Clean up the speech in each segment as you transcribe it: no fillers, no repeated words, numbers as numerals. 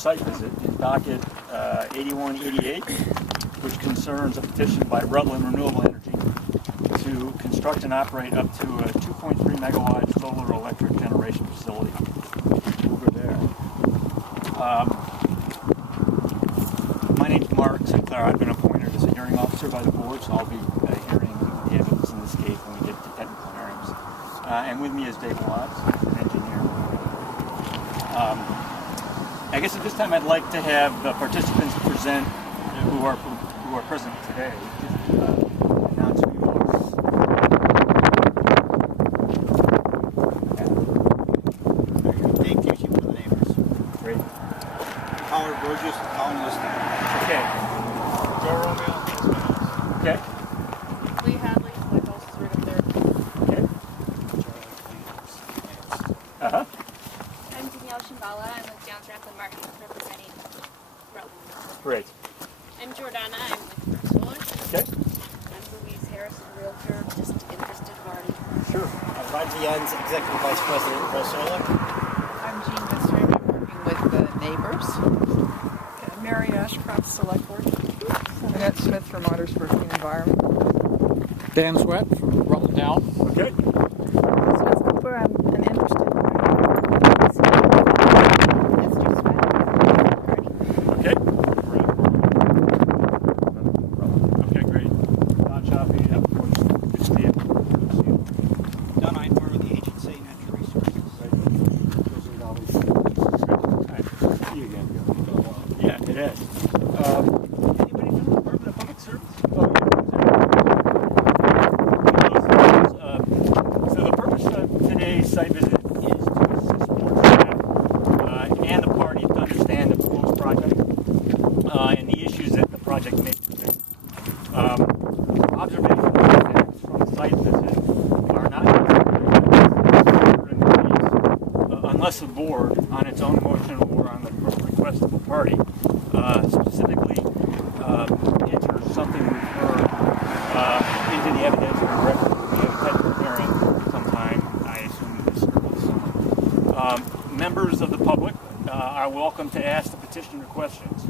Site visit in docket 8188, which concerns a petition by Rutland Renewable Energy to construct and operate up to a 2.3 megawatt solar electric generation facility over there. My name's Mark Sinclair. I've been appointed as a hearing officer by the board, so I'll be hearing the evidence in this case when we get to technical hearings. And with me is Dave Watts, an engineer. I guess at this time I'd like to have the participants present who are present today. Just announce who you are. Dave Ducey for the neighbors. Great. Howard Burgess, Colin Liston. Okay. Joe Romeo, Okay. Lee Hadley, my house is right up there. Okay. Uh-huh. I'm Danielle Shimbala. I'm with Jones Rapid Martin representing Rutland. Great. I'm Jordana. I'm with First Solar. Okay. I'm Louise Harrison, realtor, just interested party. Sure. Rod Jens, Executive Vice President, Pro Solar. I'm Jean Mister. I'm working with the neighbors. Mary Ashcroft, Select Board. Annette Smith from Otters Working Environment. Dan Sweat from Rutland Down. Okay. Smith Cooper, I'm an interested party. Esther Sweat, party. Okay. Okay, great. Don Chaffee, good to see you. Don Einhorn with the Agency Natural Resources. Nice to see you again. Yeah, it is. Anybody from the Department of Public Service? So the purpose of today's site visit is to assist board staff and the parties to understand the proposed project and the issues that the project may present. Observations and facts from the site visit are not unless the board, on its own motion or on the request of a party, specifically enters something we've heard into the evidence or record. We have a technical hearing sometime, I assume this early summer. Members of the public are welcome to ask the petitioner questions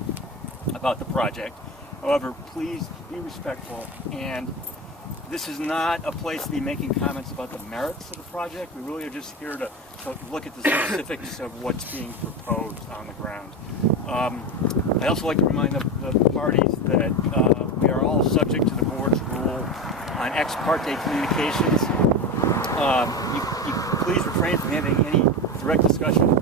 about the project. However, please be respectful, and this is not a place to be making comments about the merits of the project. We really are just here to look at the specifics of what's being proposed on the ground. I'd also like to remind the parties that we are all subject to the board's rule on ex parte communications. You please refrain from having any direct discussion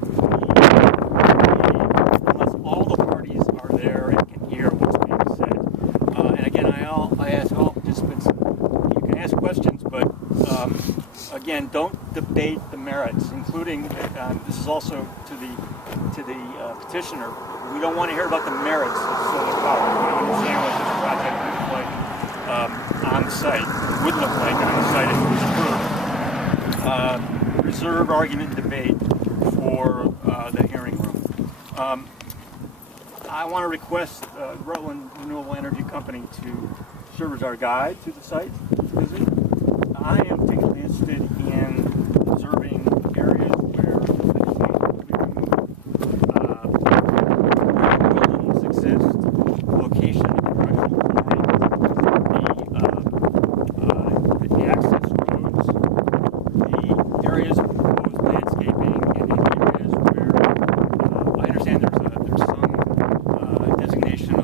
unless all the parties are there and can hear what's being said. And again, I ask all participants, you can ask questions, but again, don't debate the merits, including, this is also to the petitioner, we don't want to hear about the merits of solar power. We want to understand what this project looks like on the site, would look like on the site if it was approved. Reserve argument and debate for the hearing room. I want to request Rutland Renewable Energy Company to serve as our guide to the site visit. I am particularly interested in observing areas where buildings exist, location of commercial buildings, the access roads, the areas of proposed landscaping, and any areas where I understand there's some designation of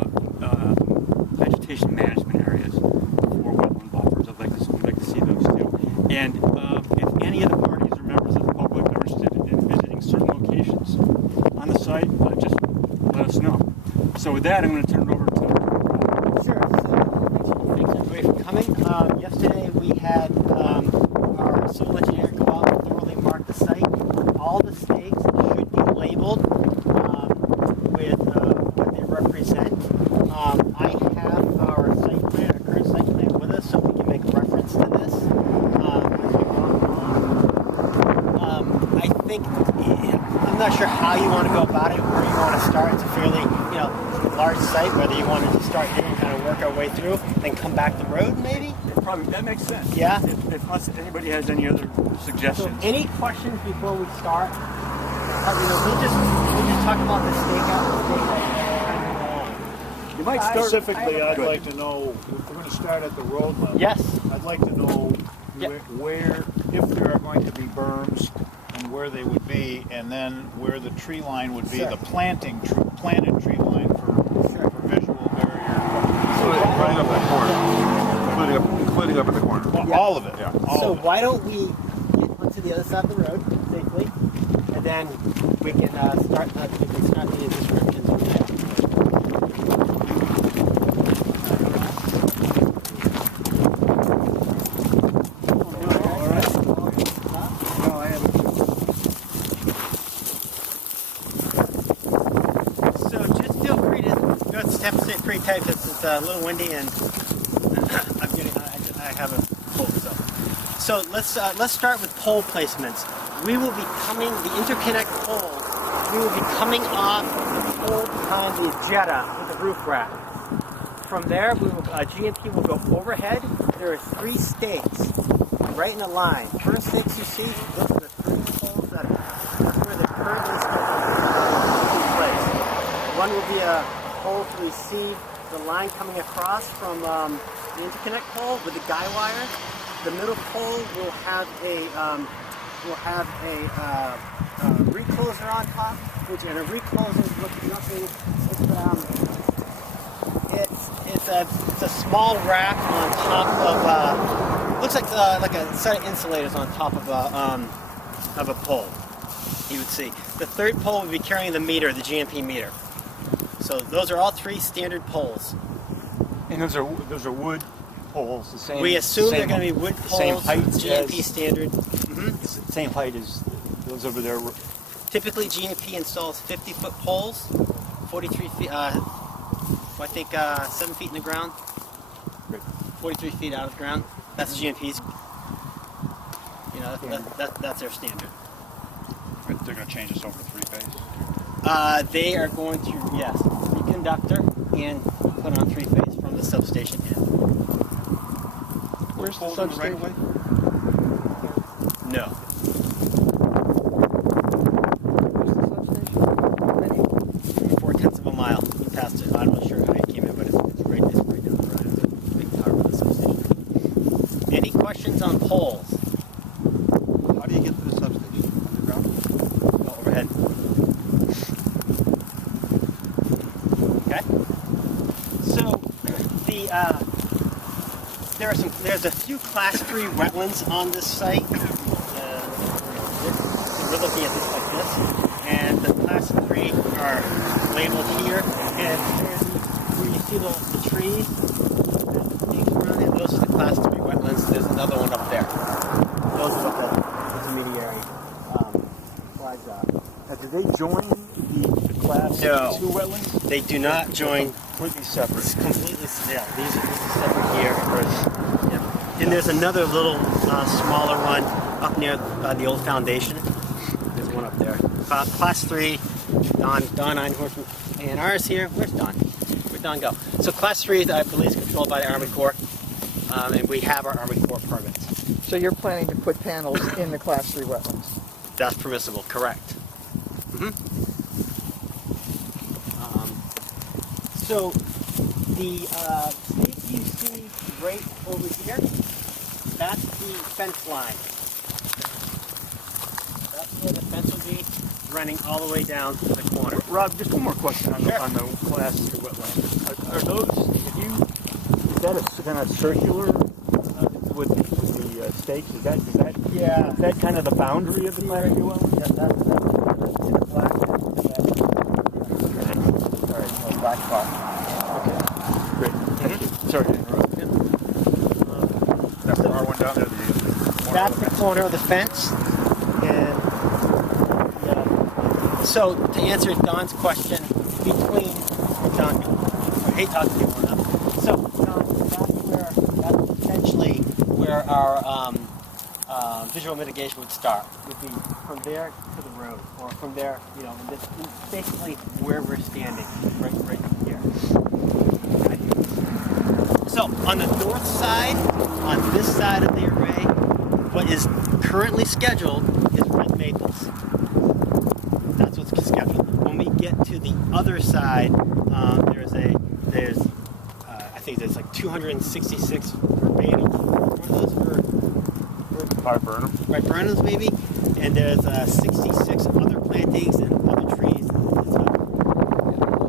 vegetation management areas for wetland buffers. We'd like to see those too. And if any of the parties or members of the public are interested in visiting certain locations on the site, just let us know. So with that, I'm going to turn it over to Sure. Thanks everybody for coming. Yesterday we had our civil engineer go out and thoroughly mark the site. All the stakes should be labeled with what they represent. I have our site plan, our current site plan with us, so we can make reference to this as we walk along. I think, I'm not sure how you want to go about it, where you want to start. It's a fairly, large site, whether you want to just start here and kind of work our way through, then come back the road, maybe? probably that makes sense. Yeah. Unless anybody has any other suggestions. So any questions before we start? We'll just talk about the stakeout might start. Specifically, I'd Good. like to know, if we're going to start at the road level. Yes. I'd like to know Yep. where, if there are going to be berms, and where they would be, and then where the tree line would be, Sure. the planted tree line for visual barrier. Including up that corner. Including up in the corner. Well, all of it. Yeah. All So of it. why don't we get onto the other side of the road safely, and then we can start the descriptions from there. So just feel free to go to step pretty tight because it's a little windy and I have a cold. So let's start with pole placements. We will be coming the interconnect pole. We will be coming off the pole behind the Jetta with the roof rack. From there, GMP will go overhead. There are 3 stakes right in a line. First stakes you see, those are the 3 poles that's where they're currently in place. One will be a pole to receive the line coming across from the interconnect pole with the guy wire. The middle pole will have a recloser on top, and a recloser looks nothing. It's a small rack on top of looks like a set of insulators on top of a pole. You would see the third pole would be carrying the meter, the GMP meter. So those are all 3 standard poles. And those are wood poles, the same. We assume they're same- going to be wood poles, same height GMP as- standard. Same height as those over there. Typically, GMP installs 50-foot poles, 43 feet. I think 7 feet in the ground, 43 feet out of the ground. That's GMP's. You know, that's their standard. They're going to change this over to 3-phase. They are going to, yes, 3 conductor and put on 3-phase from the substation in. Where's the Poles in the right substation? No. Where's the substation? Ready? 4/10 of a mile. You passed it. I'm not sure how you came in, but it's right down the road. It's a big tower for the substation. Any questions on poles? How do you get to the substation? Underground? No, overhead. Okay. So there's a few Class 3 wetlands on this site. So we're looking at this like this, and the Class 3 are labeled here. And there's where you see the trees, the things around there. Those are the Class 3 wetlands. There's another one up there. Those are what the intermediary flags are. Do they join the class No. 2 wetlands? They do not join. Completely separate. It's completely, yeah. These are separate here. Yep. And there's another little smaller one up near the old foundation. There's one up there. Class 3, Don Einhorn and ours here. Where's Don? Where'd Don go? So Class 3, I believe, is controlled by the Army Corps, and we have our Army Corps permits. So you're planning to put panels in the Class 3 wetlands? That's permissible, correct. So the stake you see right over here, that's the fence line. That's where the fence will be, running all the way down to the corner. Rob, just one more question on, Sure. on the class 2 wetlands. Are those, is that a kind of circular with the stakes? Is that Yeah. is that kind of the boundary of the class 2 wetlands? Yeah, that's black. All right, so black spot. Okay, great. Thank you. Sorry to interrupt. That's the R1 down there. The That's the corner of the fence. And so to answer Don's question, between Don, I hate talking to you on that. So Don, that's essentially where our visual mitigation would start. Would be from there to the road, or from there, basically where we're standing, right here. So on the north side, on this side of the array, what is currently scheduled is red maples. That's what's scheduled. When we get to the other side, there's a there's I think there's like 266 verbatim. What are those viburnums maybe? And there's 66 other plantings and other trees. It's a lot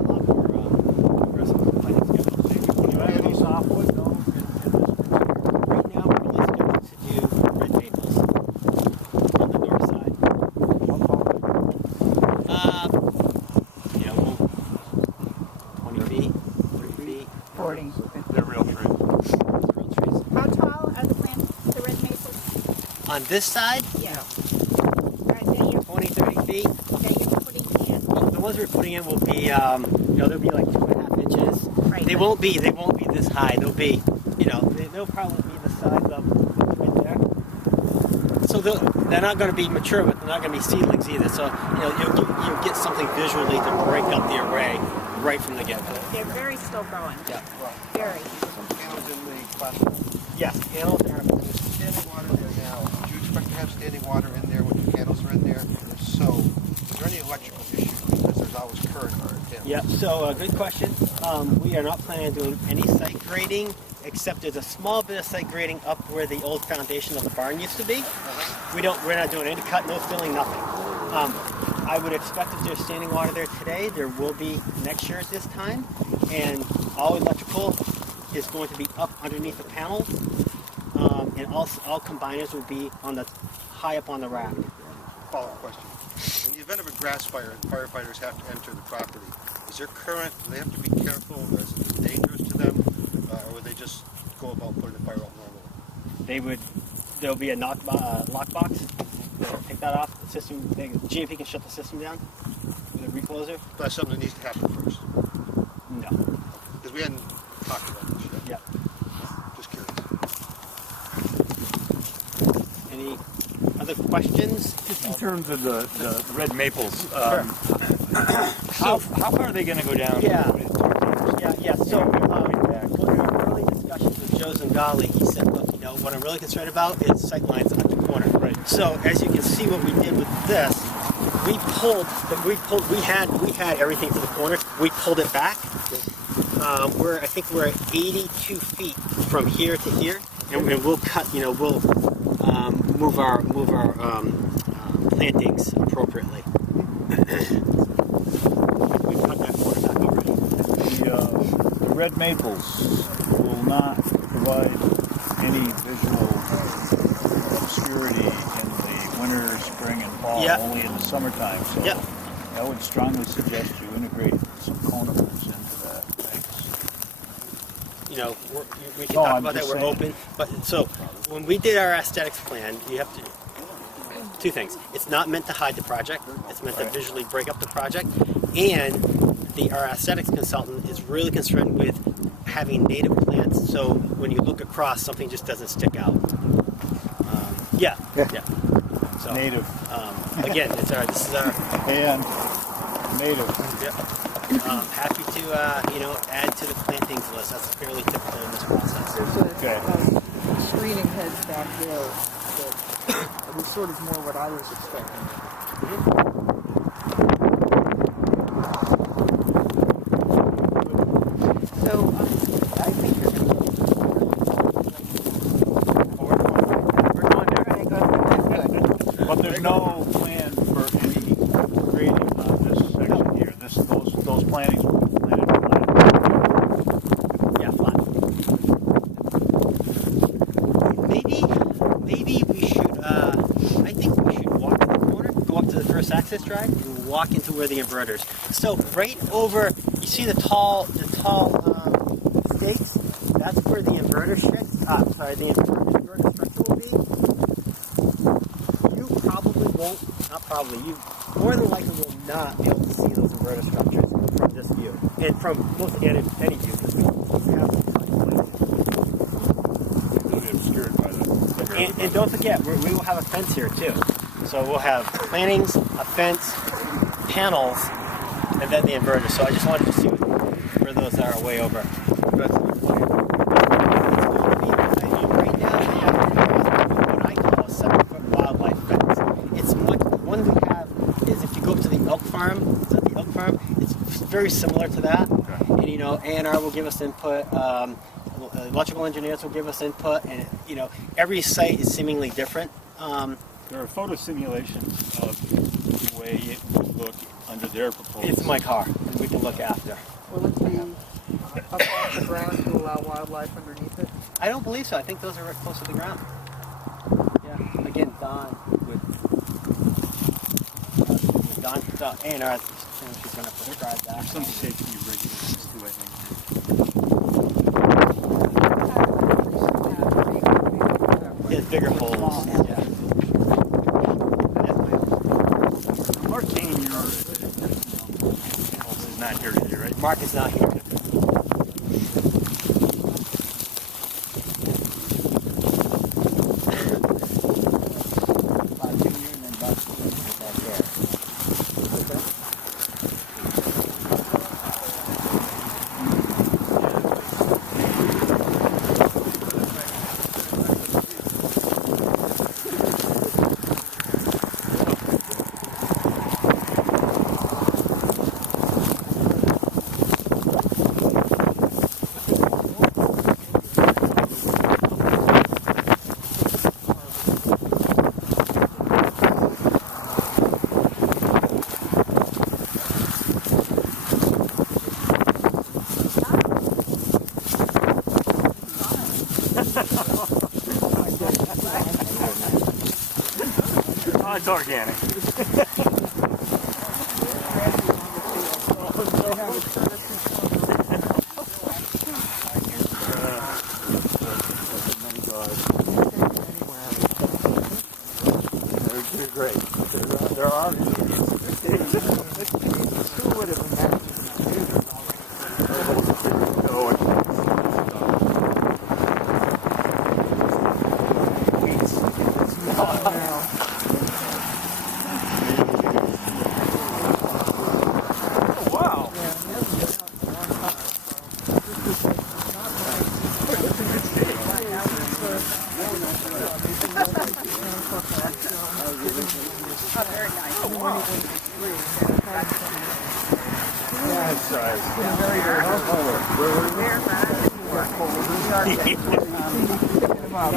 more aggressive plantings. Do you have any softwood? No. Right now, we're really scheduled to do red maples on the north side. You know, 20 feet, 30 feet. 40. They're real trees. Real trees. How tall are the red maples? On this side, Yeah. That you're 20, 30 feet. putting in. The ones we're putting in will be, they'll be like 2.5 inches. Right. They won't be this high. They'll be, they'll probably be the size of right there. So they're not going to be mature, but they're not going to be seedlings either. So, you'll get something visually to break up the array right from the get-go. They're very slow growing. Yeah. Very. Some panels in the classroom. Yes, panels are. Standing water there now. Do you expect to have standing water in there when the panels are in there? And if so, is there any electrical issue? Because there's always current on our panels. Yeah, so good question. We are not planning on doing any site grading, except there's a small bit of site grading up where the old foundation of the barn used to be. We're not doing any cut, no filling, nothing. I would expect if there's standing water there today, there will be next year at this time, and all electrical is going to be up underneath the panels, and all combiners will be high up on the rack. Follow-up question. In the event of a grass fire and firefighters have to enter the property, is there current, do they have to be careful, or is it dangerous to them, or would they just go about putting the fire out normally? There'll be a lockbox. They'll take that off the system. GMP can shut the system down with a recloser. That's something that needs to happen first. No. Because we hadn't talked about this yet. Yeah. Just curious. Any other questions? Just in terms of the red maples, Sure. how far are they going to go down? Yeah. So, in our early discussions with Joe Zangali, he said, look, what I'm really concerned about is sight lines at the corner. Right. So, as you can see, what we did with this, we had everything to the corner. We pulled it back. I think we're at 82 feet from here to here, and we'll cut. We'll move our plantings appropriately. We've cut that corner back already. The red maples will not provide any visual obscurity in the winter, spring, and fall, Yeah. only in the summertime. So Yep. I would strongly suggest you integrate some conifers into that mix. We can No, talk I'm about that. just We're saying. open. But so when we did our aesthetics plan, you have to two things. It's not meant to hide the project. It's meant to visually break up the project. And our aesthetics consultant is really concerned with having native plants, so when you look across, something just doesn't stick out. Yeah. So, Native again, this is our. and native. Yeah. Happy to add to the plantings list. That's fairly typical in this process. There's Okay. screening heads back there that was sort of more what I was expecting. So I think you're going to But there's no plan for any grading on this section here. Those plantings will be planted flat. Yeah, flat. Maybe we should. I think we should walk to the corner, go up to the first access drive, and walk into where the inverters. So right over, you see the tall stakes. That's where the inverter the inverter structure will be. You probably won't. Not probably. You more than likely will not be able to see those inverter structures from this view, and from mostly any view. Because we have It'll be obscured by the and don't forget, we will have a fence here too. So we'll have plantings, a fence, panels, and then the inverter. So I just wanted to see where those are way over. Right now they have what I call a 7-foot wildlife fence. It's much. The one we have is if you go up to the elk farm. It's very similar to that. Okay. And you know, A&R will give us input. Electrical engineers will give us input, and you know, every site is seemingly different. There are photo simulations of the way it would look under their proposal. It's my car, and we can look after. Will it be up off the ground to allow wildlife underneath it? I don't believe so. I think those are right close to the ground. Yeah. Again, Don with Don A&R. She's going to prescribe that. There's some safety regulations too, I think. Yeah, bigger holes. Yeah. Mark Kane, is not here today, right? Mark is not here. Oh, it's organic. They're great. There are. Who would have imagined?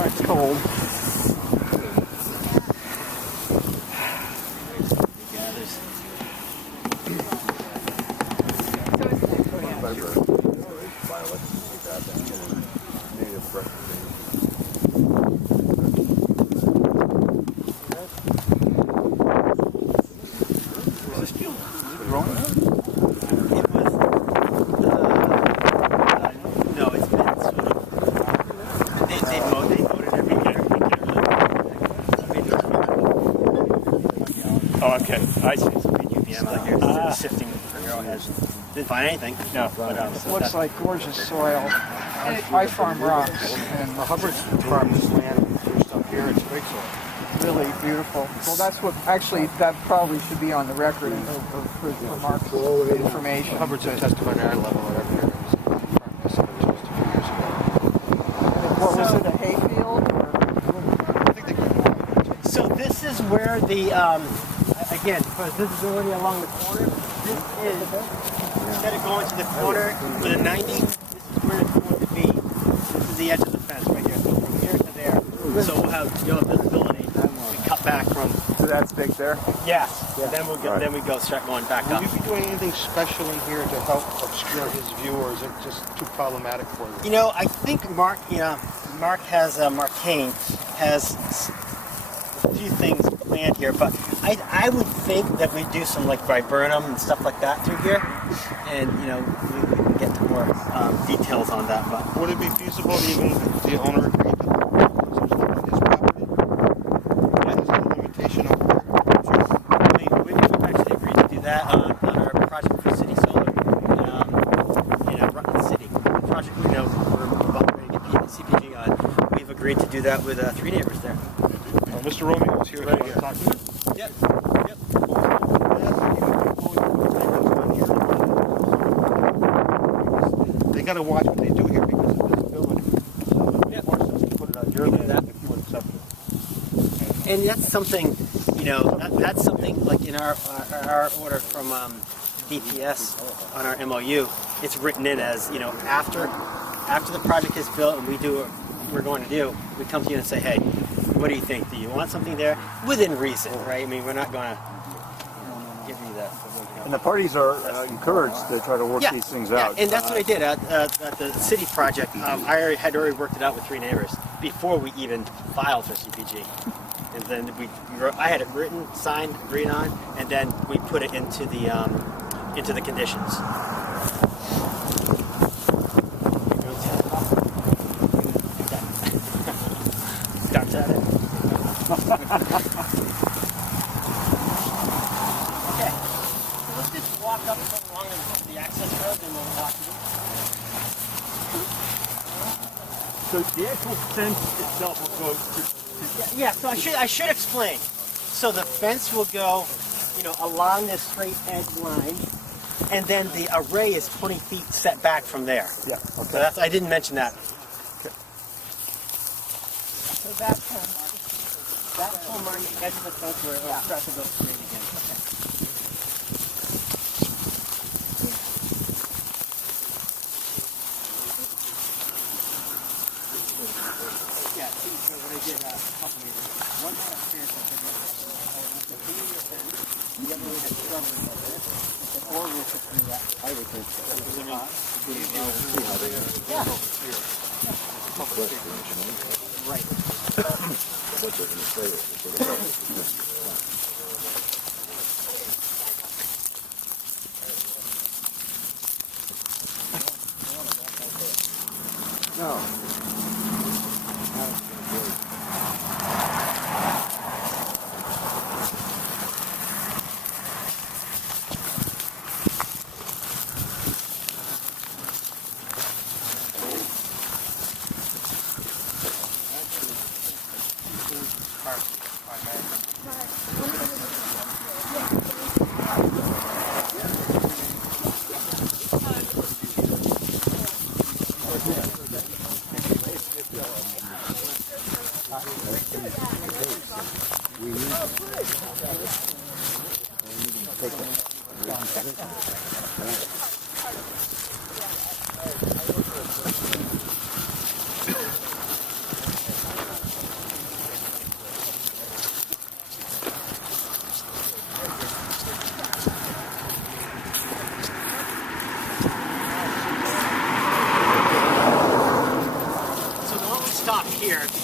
It's cold. No, it's been sort of. They mowed it every year. Oh, okay. I see. UVM out here sifting arrowheads. Didn't find anything. No. But, Looks like gorgeous soil. I farm rocks, and Hubbard's farm this land, there's stuff here, it's great soil. really beautiful. Well, that's what, actually, that probably should be on the record for Mark's information. Hubbard's testified at our level at our hearings. Just a few years ago. What was it, a hayfield? I think they could. so this is where the again for visibility along the corner. This is instead of going to the corner with a 90. This is where it's going to be. This is the edge of the fence right here. So from here to there. So we'll have visibility and cut back from. So that's big there? Yes. Yeah. Then we'll get, then we go start going back up. Will you be doing anything special in here to help obscure his view, or is it just too problematic for you? You know, I think Mark has Mark Kane has a few things planned here, but I would think that we do some like viburnum and stuff like that through here, and you know we can get to more details on that. But Would it be feasible even if the owner agreed to put some stuff on his property? Is there a limitation over there? we've actually agreed to do that on our project for City Solar in Rutland City. The project we know we're about ready to get CPG on. We've agreed to do that with 3 neighbors there. Mr. Romeo is here if you want to talk to him. Yep. Yep. They got to watch what they do here because of visibility. So Yep. force us to put it on your land if you would accept it. And that's something, you know, that's something like in our order from DPS on our MOU, it's written in as, you know, after the project is built and we do what we're going to do, we come to you and say, hey, what do you think? Do you want something there? Within reason, right? I mean, we're not going to give you that. And the parties are encouraged to try to work these things out. And that's what I did at the city project. I had already worked it out with 3 neighbors before we even filed for CPG. And then I had it written, signed, agreed on, and then we put it into the conditions. Starts at it. Okay, so let's just walk up along the access road, and we'll walk through. So the actual fence itself will go Yeah, so I should explain. So the fence will go, you know, along this straight edge line, and then the array is 20 feet set back from there. Yeah. So that's, I didn't mention that. So that's That's on the edge of the fence where it'll start to go straight again. Okay. Yeah, see, so what I did a couple meters. One had a fence that said, the community fence, the other one had shrubbery over it. Or we should do that. I would think so. Yeah. Right. No.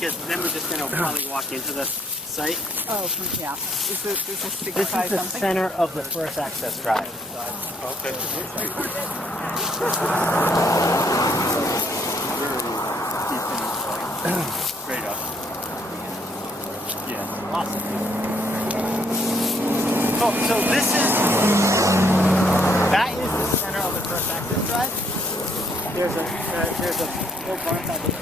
Because then we're just going to probably walk into the site. Oh, yeah. Is this This signify is the something? center of the first access drive. Okay. Straight up. Yeah. Awesome. So that is the center of the first access drive. There's a full barn out there.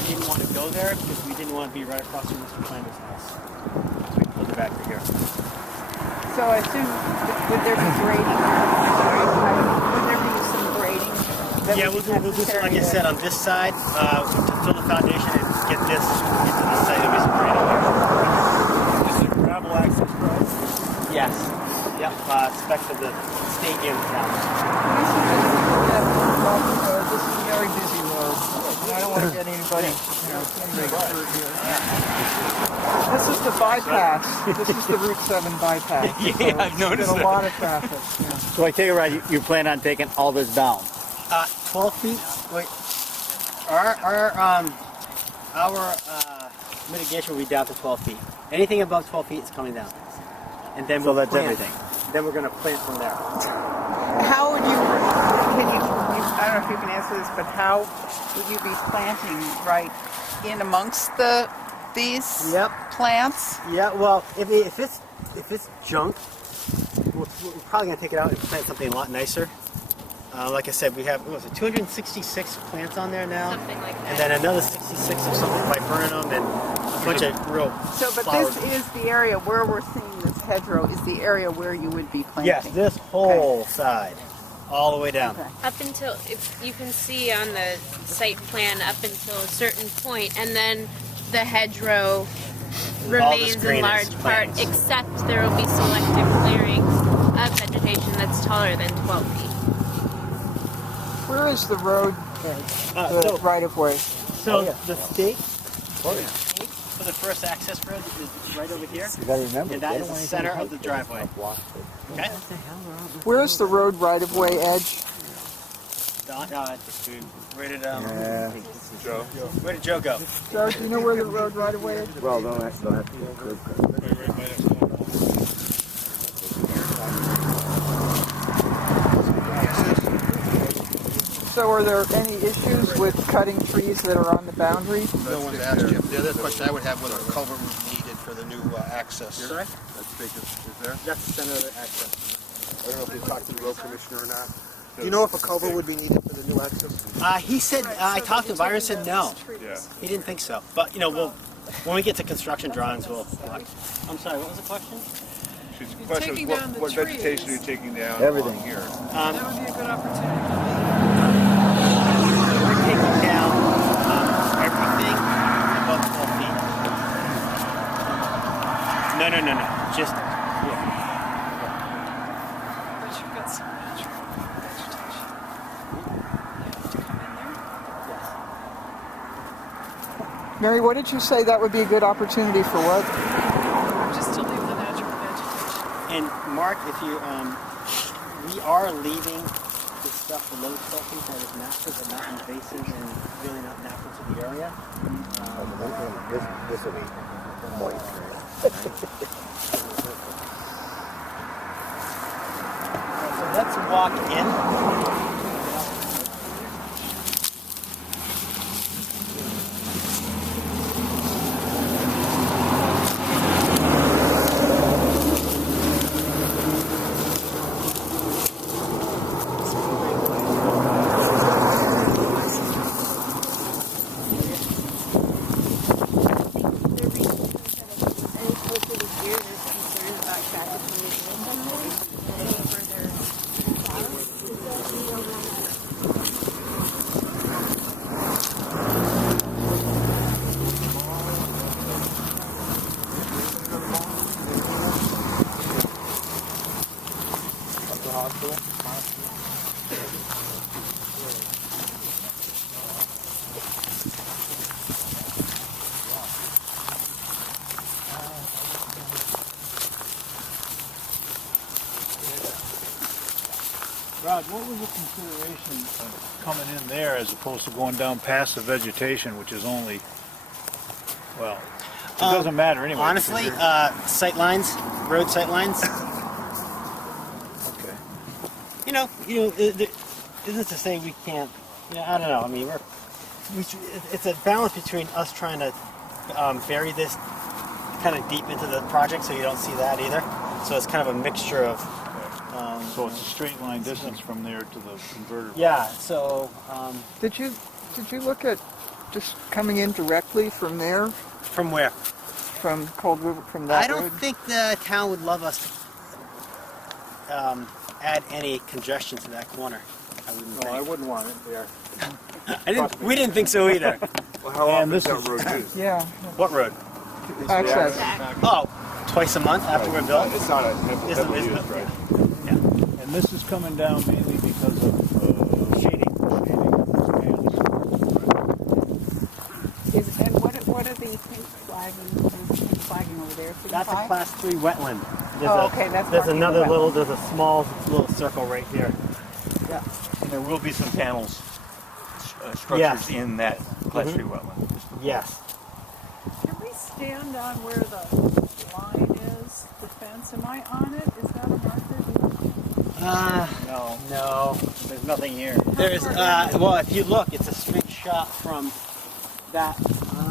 We didn't want to go there because we didn't want to be right across from Mr. Flanders' house. So we pulled it back to here. So I assume, would there be grading? Would there be some grading? Yeah, we'll do some, like I said, on this side, to fill the foundation and get this into the site. There'll be some grading here. Is it gravel access drive? Yes. Yep. Spec for the stadium down there. This is a very busy road. I don't want to get anybody, hurt here. This is the bypass. This is the Route 7 bypass. Yeah, I've noticed There's that. a lot of traffic. Yeah. So I take it right, you plan on taking all this down? 12 feet. Wait. Our mitigation will be down to 12 feet. Anything above 12 feet is coming down. And then we'll that's plant. everything. Then we're going to plant from there. How would you, I don't know if you can answer this, but how would you be planting right in amongst these plants? Yeah. Well, if it's junk, we're probably going to take it out and plant something a lot nicer. Like I said, we have 266 plants on there now, Something like that. and then another 66 or something by Burnham, and a bunch of real But flowers. this is the area where we're seeing this hedgerow, is the area where you would be planting. Yes, this whole side, all the way down. Okay. Up until, if you can see on the site plan, up until a certain point, and then the hedgerow remains in screen large is part, plants. except there will be selective clearings of vegetation that's taller than 12 feet. Where is the road, So, right of way? the stake for the first access road is right over here. You gotta remember. And that is the center of the driveway. Okay? Where's the road right of way edge? Don, where did Joe? where did Joe go? Joe, do you know where the road right of way is? Well, don't have to. So are there any issues with cutting trees that are on the boundary? No one's asked you. The other question I would have, whether a culvert would be needed for the new access. Sorry? That's big, is there? That's the center of the access. I don't know if you talked to the road commissioner or not. Do you know if a culvert would be needed for the new access? He said, I talked to him, Byron said no. Yeah. He didn't think so. But, when we get to construction drawings, we'll... I'm sorry, what was the question? The question taking was, down the what trees. vegetation are you taking down Everything. along here? That would be a good opportunity. We're taking down everything above 12 feet. No. Just... But you've got some natural vegetation. You have to come in there. Mary, what did you say that would be a good opportunity for what? Just to leave the natural vegetation. And Mark, if you, we are leaving the stuff below 12 feet that is natural, but not invasive and really not natural to the area. This will be moist. So let's walk in. Rod, what was the consideration of coming in there as opposed to going down past the vegetation, which is only, well, it doesn't matter anyway. Honestly, sight lines, road sight lines. Okay. It isn't to say we can't. I don't know. I mean, it's a balance between us trying to bury this kind of deep into the project, so you don't see that either. So it's kind of a mixture of. So it's a straight line distance from there to the converter. Yeah. So. Did you look at just coming in directly from there, From where? from Cold River, from that I don't road? think the town would love us to add any congestion to that corner. I wouldn't think. I wouldn't want it there. We didn't think so either. Well, how often is that road used? Yeah, What road? access. Oh, twice a month after we're built. It's not a Isn't- heavily isn't used, it? right? And this is coming down mainly because of Shading. And what are the pink flagging over there? That's a class 3 wetland. Okay, that's There's marking another the little, there's a small little circle right here. And there will be some panels, structures Yes. in that Class 3 wetland. Yes. Can we stand on where the line is, the fence? Am I on it? Is that a marker? No. There's nothing here. There's, well, if you look, it's a straight shot from that, Yeah, so you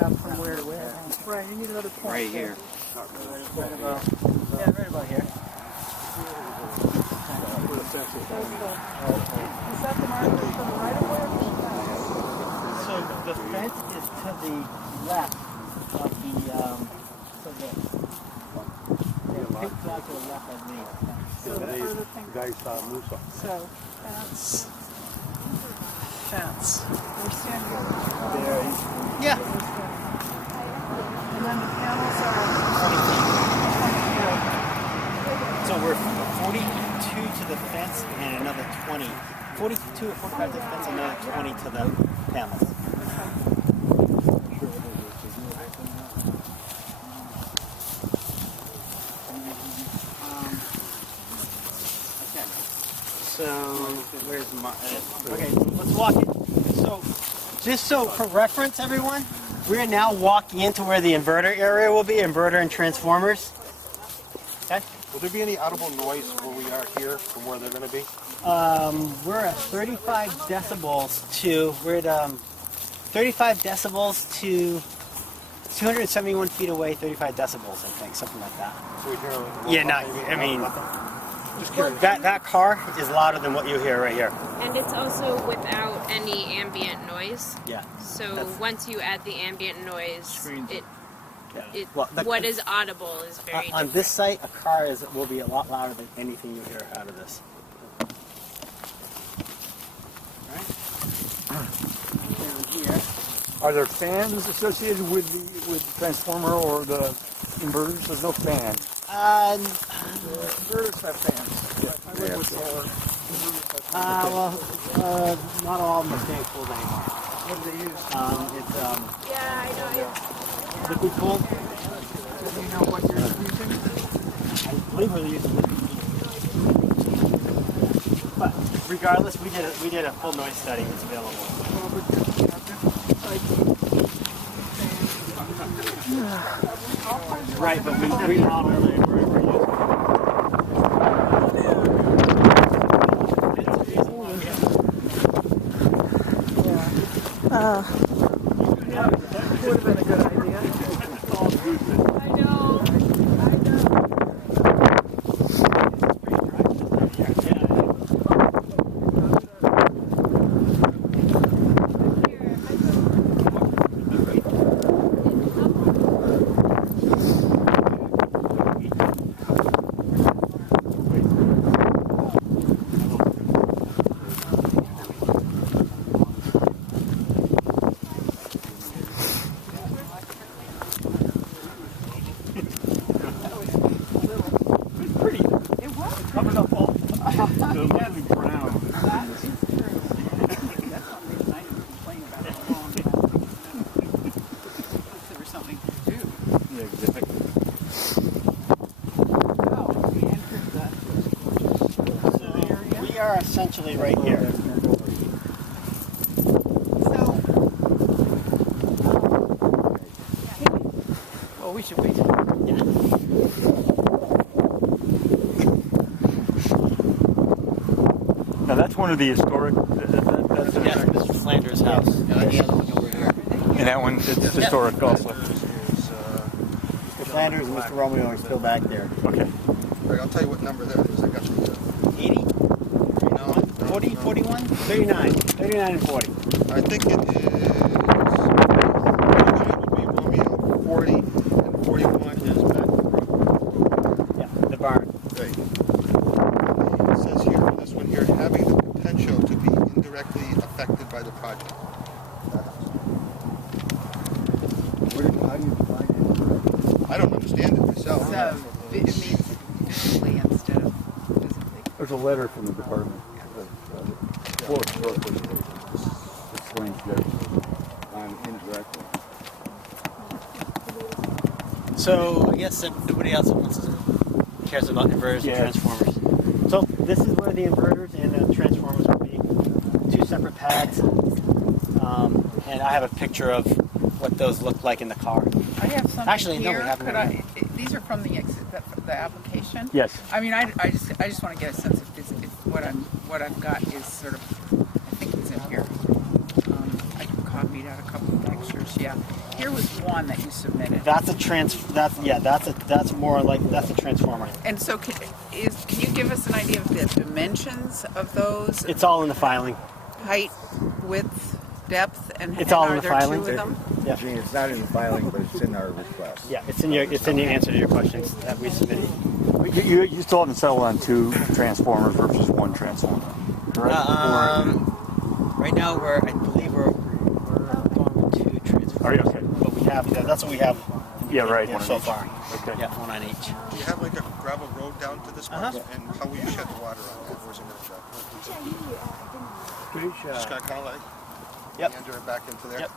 know, from where to where? Right, you need another point. Right here. right about here. Is that the marker for the right of way or the left? So the fence is to the left of the, so the pink flag to the left of me. So the further pink. Guys saw moose on. So that's fence. We're standing Yeah. And then the panels are 20 feet. So we're 42 to the fence and another 20. 42 or 45 to the fence and another 20 to the panels. So where's my? Okay, let's walk it. So, just so for reference, everyone, we're now walking into where the inverter area will be, inverter and transformers. Okay. Will there be any audible noise where we are here from where they're going to be? We're at 35 decibels to 271 feet away, 35 decibels, I think, something like that. So we hear Yeah, not. I mean, that car is louder than what you hear right here. And it's also without any ambient noise. Yeah. So once you add the ambient noise, Well, what is audible is very on this site, a car will be a lot louder than anything you hear out of this. Down here. Are there fans associated with the transformer or the inverters? There's no fan. inverters have fans. I live with solar. Not all of them are staying cooled anymore. What do they use? It's Yeah, I know. liquid cooled. Do you know what you're using? I believe we're using liquid cooled. But regardless, we did a full noise study. It's available. Right, but we modeled it. Would have been a good idea. I know. Essentially right here. Well, we should wait. Yeah. Now that's one of the historic. That's Yes, Mr. Flanders' house. And that one, it's historic also. Mr. Flanders and Mr. Romeo are still back there. Okay. All right, I'll tell you what number that is. I got the 80? 40, 41? 39. 39 and 40. I think it is 39 would be Romeo, 40, and 41 is Matt. Yeah, the barn. Right. It says here for this one here, having the potential to be indirectly affected by the project. How do you define it? I don't understand it myself. So it means visually instead of physically. There's a letter from the department. Explains that indirectly. So I guess everybody else cares about inverters and transformers. So this is where the inverters and the transformers will be. 2 separate pads. And I have a picture of what those look like in the car. I have something Actually, no, here. we haven't. These are from the application. Yes. I mean, I just want to get a sense if what I've got is sort of. I think it's in here. I copied out a couple of pictures. Yeah. Here was one that you submitted. That's a that's more like that's a transformer. And so, can you give us an idea of the dimensions of those? It's all in the filing. Height, width, depth, and It's all in are the there filing. 2 of them? Yeah. Gene, it's not in the filing, but it's in our request. Yeah, it's in the answer to your questions that we submitted. You still haven't settled on 2 transformers versus 1 transformer, correct? Right now I believe we're going with 2 transformers. Are you okay? But we have that's what we have in Yeah, right. Yeah, One on so each. far. Okay. Yeah, one on each. Do you have like a gravel road down to this part? And how will you shed the water on that? Where's it going to go? Just got kind of like meander it back into there? Yep.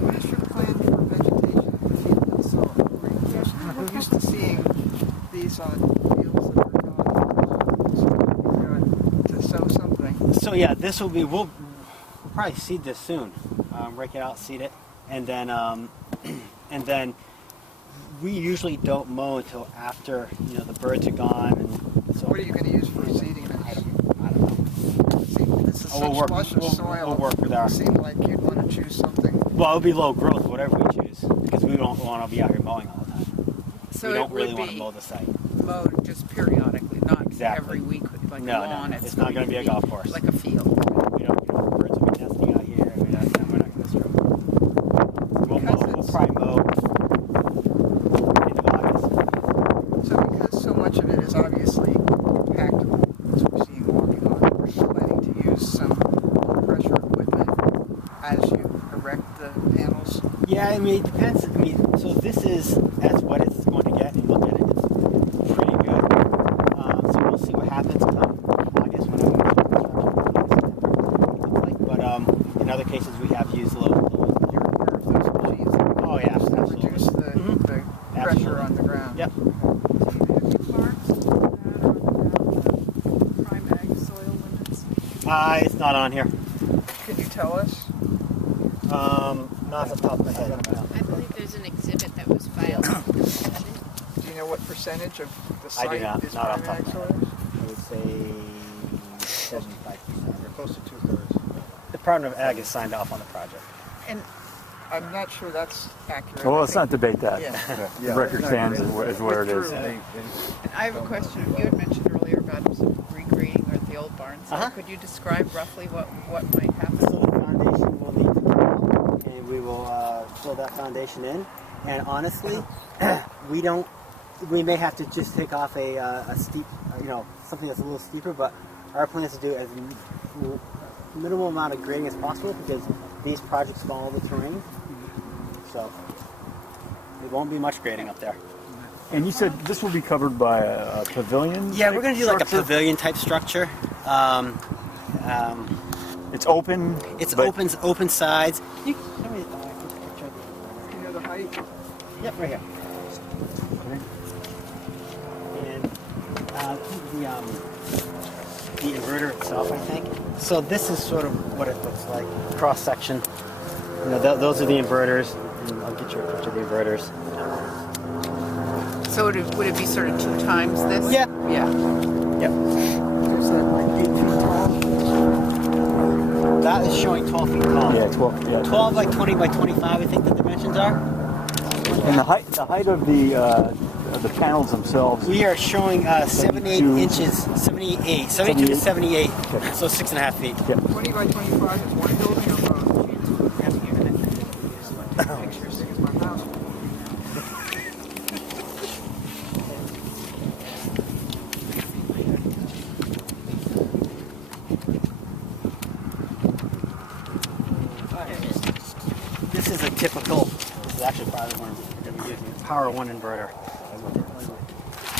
What's your plan for vegetation? So we're used to seeing these on fields that are going to sow something. So yeah, this will be, we'll probably seed this soon. Rake it out, seed it, and then we usually don't mow until after the birds are gone. And so What are you going to use for seeding this? I don't know. See, this is We'll such work- luscious soil. we'll work with our- It seemed like you'd want to choose something. Well, it'll be low growth, whatever we choose, because we don't want to be out here mowing all the time. So we it don't really would want to be mow the site. mowed just periodically, not Exactly. every week like a No, lawn. no, it's not going to be a golf course. Like a field. Birds will be nesting out here. We're not going to disturb them. We'll probably mow into August. So because so much of it is obviously compactable, as we're seeing walking on, are you planning to use some low-pressure equipment as you erect the panels? Yeah, I mean, it depends. I mean, so this is as wet as it's going to get, and look at it, it's pretty good. So we'll see what happens come August when but in other cases we have used low. You're aware of those machines that Oh yeah, absolutely. reduce the pressure on the ground? Yep. Have you marked that on the prime ag soil limits? It's not on here. Could you tell us? Not off the top of my head. I believe there's an exhibit that was filed. Do you know what percentage of the site I do not. is Not off prime the top ag of my head. soils? I would say 75%. They're close to 2/3. The Department of Ag is signed off on the project. And I'm not sure that's accurate. Well, I let's think- not debate that. Yeah. The record stands is where it is. And I have a question. You had mentioned earlier about some regrading at the old barn. So could you describe roughly what might happen? So the foundation will need to come out, and we will fill that foundation in. And honestly, we may have to just take off a steep, something that's a little steeper, but our plan is to do as minimal amount of grading as possible because these projects follow the terrain. So it won't be much grading up there. And you said this will be covered by a pavilion? Yeah, we're going to do like a structure? pavilion type structure. It's open. It's but open sides. You know the height? Yep, right here. And the inverter itself, I think. So this is sort of what it looks like, cross section. Those are the inverters. And I'll get you a picture of the inverters. So would it be sort of 2 times this? Yeah. Yeah. Yep. So that might be too tall. That is showing 12 feet tall. Yeah, 12. Yeah. 12 by 20 by 25, I think the dimensions are. And the height of the panels themselves. We are showing 78 inches, 72 to 78, so 6.5 feet. Yep. 20 by 25 is one building or both? Pictures. Here's my house. This is a typical, this is actually probably one that we use, Power 1 inverter.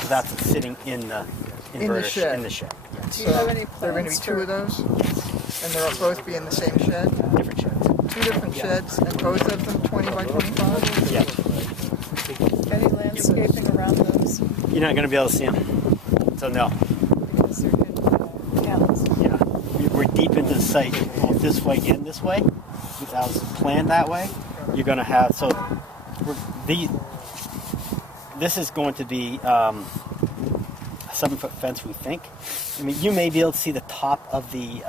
So that's sitting in the inverter shed. in the shed. Do you have any plans? There are going to be 2 of those? And they'll both be in the same shed? Different sheds. 2 different sheds, and both of them 20 by 25? Yeah. Any landscaping around those? You're not going to be able to see them. So no. Because they're good panels. Yeah. We're deep into the site, both this way and this way. That was planned that way. You're going to have, this is going to be a 7-foot fence, we think. I mean, you may be able to see the top of the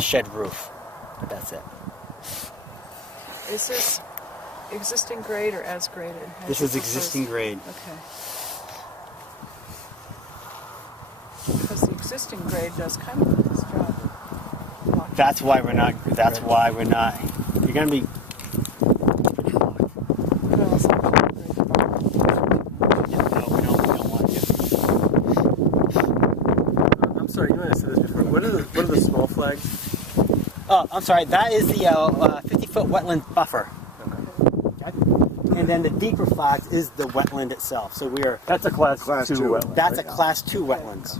shed roof, but that's it. Is this existing grade or as graded? This is existing grade. Okay. Because the existing grade does kind of do this job. That's why we're not. You're going to be. Well, it's not grade. Yeah, no, we don't want to. I'm sorry, you might have said this before. What are the small flags? Oh, I'm sorry. That is the 50-foot wetland buffer. Okay. And then the deeper flags is the wetland itself. So we are. That's a class two two. wetland. That's a class 2 wetlands.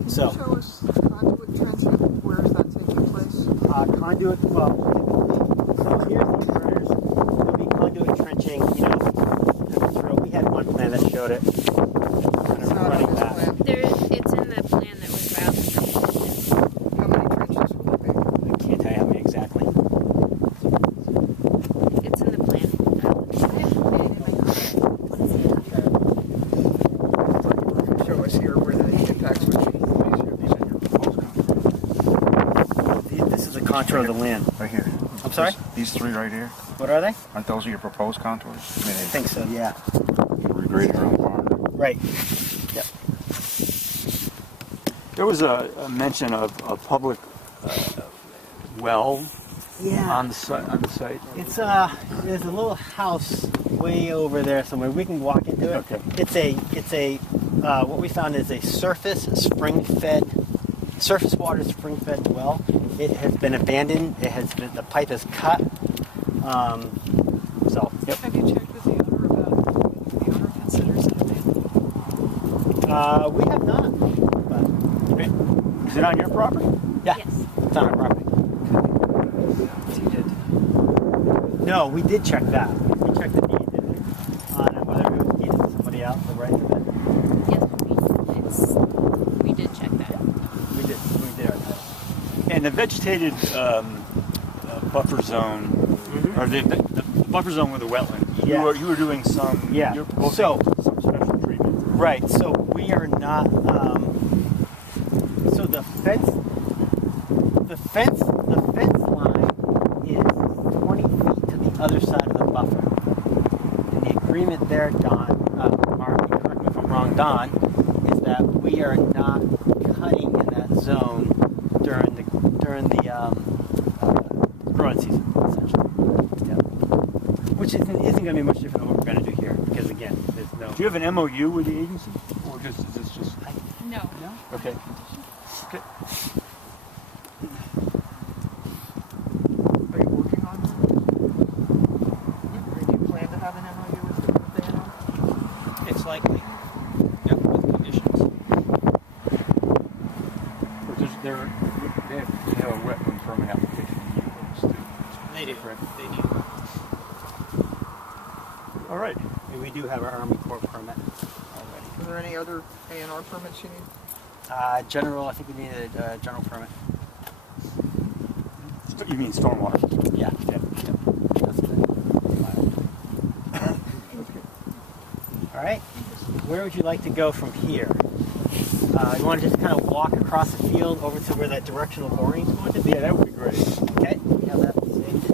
Can So you show us conduit trenching? Where is that taking place? conduit. Well, so here's the inverters. There'll be conduit trenching. You know, through. We had one plan that showed it. Kind It's of not on running this that. plan. It's in the plan that was filed. How many trenches will there be? I can't tell you how many exactly. It's in the plan. Show us here where the impacts would be. This is the contour of the land. Right here. I'm sorry? These three right here. What are they? Aren't those your proposed contours? I mean, I think so. Yeah. regrading around the barn. Right. Yep. There was a mention of a public well Yeah. on the site. It's there's a little house way over there somewhere. We can walk into it. Okay. It's a what we found is a surface water spring fed well. It has been abandoned. The pipe is cut. So yep. Have you checked with the owner about if the owner considers it abandoned? We have not. But, Okay. Is it on your property? yeah. Yes. It's on our property. You did. No, we did check that. We checked the deed, didn't we? On whether it was deeded to somebody else, the right of it. Yes, we did check that. We did our test. And the vegetated buffer zone, or the buffer zone with the wetland. Yes. You were doing some. Yeah. You're proposing So- some special treatment. Right. So we are not. So the fence line is 20 feet to the other side of the buffer. And the agreement there, Don, Mark, correct me if I'm wrong, Don, is that we are not cutting in that zone during the growing season, essentially. Yeah. Which isn't going to be much different than what we're going to do here, because again, there's no. Do you have an MOU with the agency, or is this just? No. Okay. Okay. Are you working on that? Do you plan to have an MOU with the owner? It's likely. Yep, with conditions. They have a wetland permit application in Europe too. They do. They do. All right. And we do have our Army Corps permit already. Are there any other A&R permits you need? General, I think we needed a general permit. You mean stormwater? Yeah. That's good. All right. Where would you like to go from here? You want to just kind of walk across the field over to where that directional boring is going to be? Yeah, that would be great. Okay. We have that saved.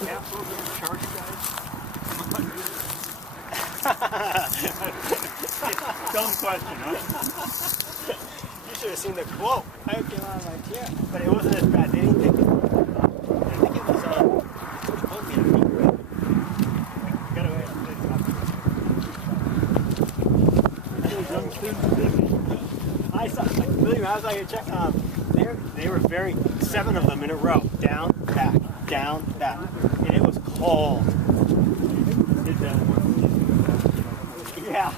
Dumb question, huh? You should have seen the quote. I came out of my chair. But it wasn't as bad. They didn't think it was I think it was, he told me to be red. We got away with I saw, believe me, I was out here checking. They were very, 7 of them in a row. Down, back, down, back. And it was cold. Yeah.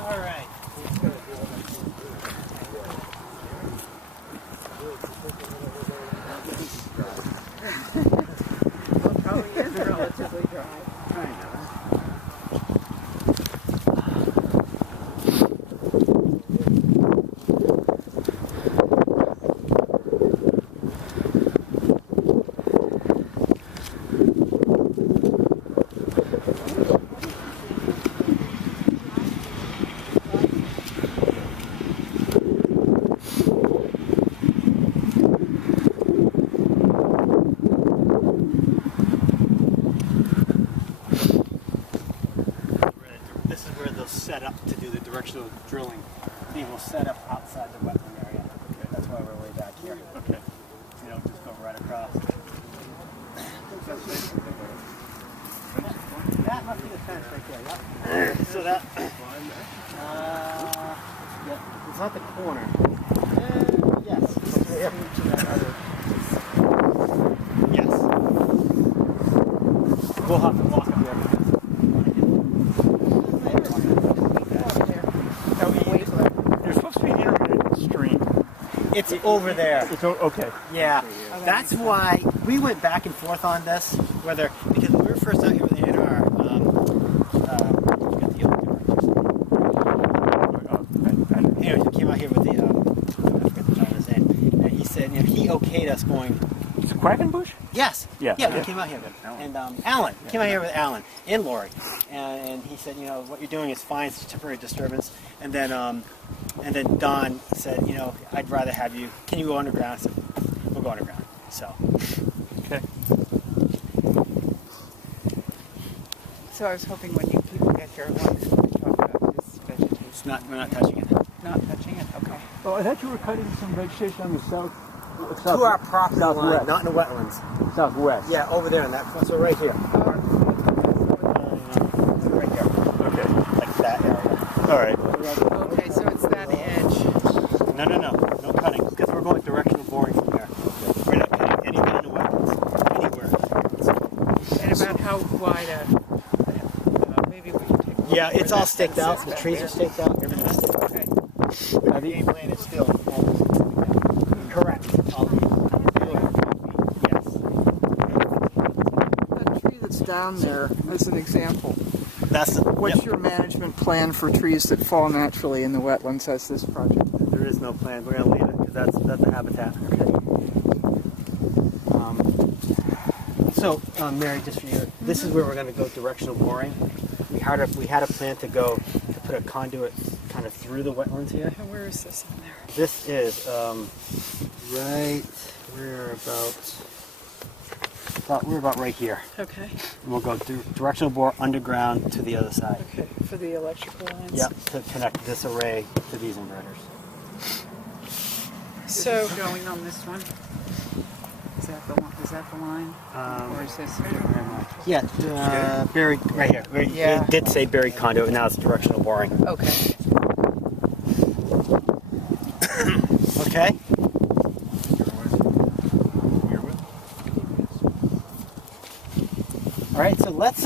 All right. Well, it probably is relatively dry. Set up to do the directional drilling. They will set up outside the wetland area. Okay. That's why we're way back here. Okay. You don't just go right across. That must be the fence right there, yep. So that, yeah, it's not the corner. Yes. Yes. We'll have to walk up there. It's over there. It's okay. Yeah, that's why we went back and forth on this. Because when we were first out here with the A&R, anyways, we came out here with the I forget the gentleman's name, and he said, he okayed us going. It's Quackenbush? Yes. Yeah. Yeah, we came out here with and Alan. We came out here with Alan and Lori, and he said, what you're doing is fine. It's a temporary disturbance, and then Don said, I'd rather have you. Can you go underground? I said, we'll go underground. So. Okay. So I was hoping when you people get here, one to talk about this vegetation. We're not touching it. Not touching it. Okay. Oh, I thought you were cutting some vegetation on the south. To our property line, not in the wetlands. Southwest. Yeah, over there in that. So right here. Right here. Okay. Like that area. All right. Okay, so it's that edge. No cutting, because we're going directional boring from there. We're not cutting anything in the wetlands, anywhere. And about how wide maybe we can take a look. Yeah, it's all staked out. The back trees there. are staked out. Everything's staked out. Okay. The game plan is still correct. Yes. That tree that's down there, as an example, what's your management plan for trees that fall naturally in the wetlands as this project? There is no plan. We're going to leave it because that's a habitat. Okay. So, Mary, just for you, this is where we're going to go directional boring. We had a plan to put a conduit kind of through the wetlands here. And where is this in there? This is we're about right here. Okay. And we'll go directional bore underground to the other side. Okay, for the electrical lines? Yep, to connect this array to these inverters. So going on this one, is that the line? Or is this? Yeah, buried right here. Yeah. It did say buried conduit, now it's directional boring. Okay. Okay. All right, so let's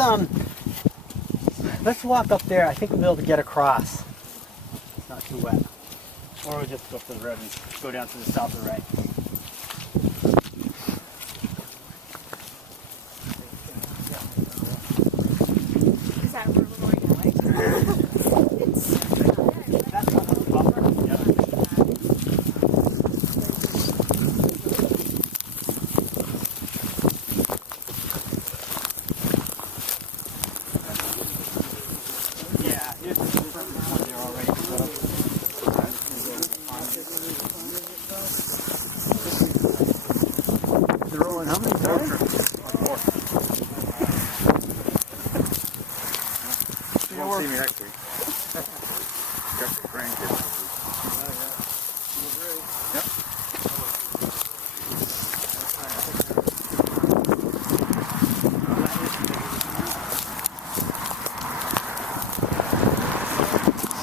walk up there. I think we'll be able to get across. It's not too wet. Or we'll just go up to the road and go down to the south of the right. Is that where we're going to That's not the buffer. Yeah. on how many Four times? trips. Four. You won't see me next week. Got some grandkids. Yep.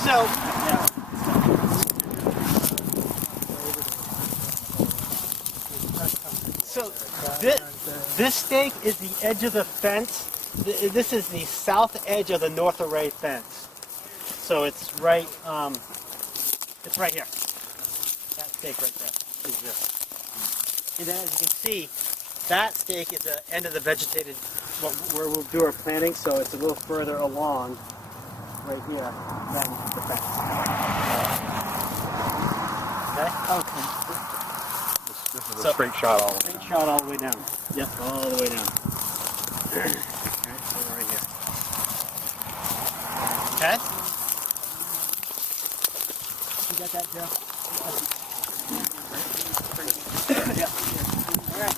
So this stake is the edge of the fence. This is the south edge of the north array fence. So it's right here. That stake right there is this. And then as you can see, that stake is the end of the vegetated, where we'll do our planting, so it's a little further along right here than the fence. Okay? Okay. This is a straight shot all the way. Straight shot all the way down. Yep, all the way down. Alright, so right here. Okay? You got that, Joe? Yeah. Alright.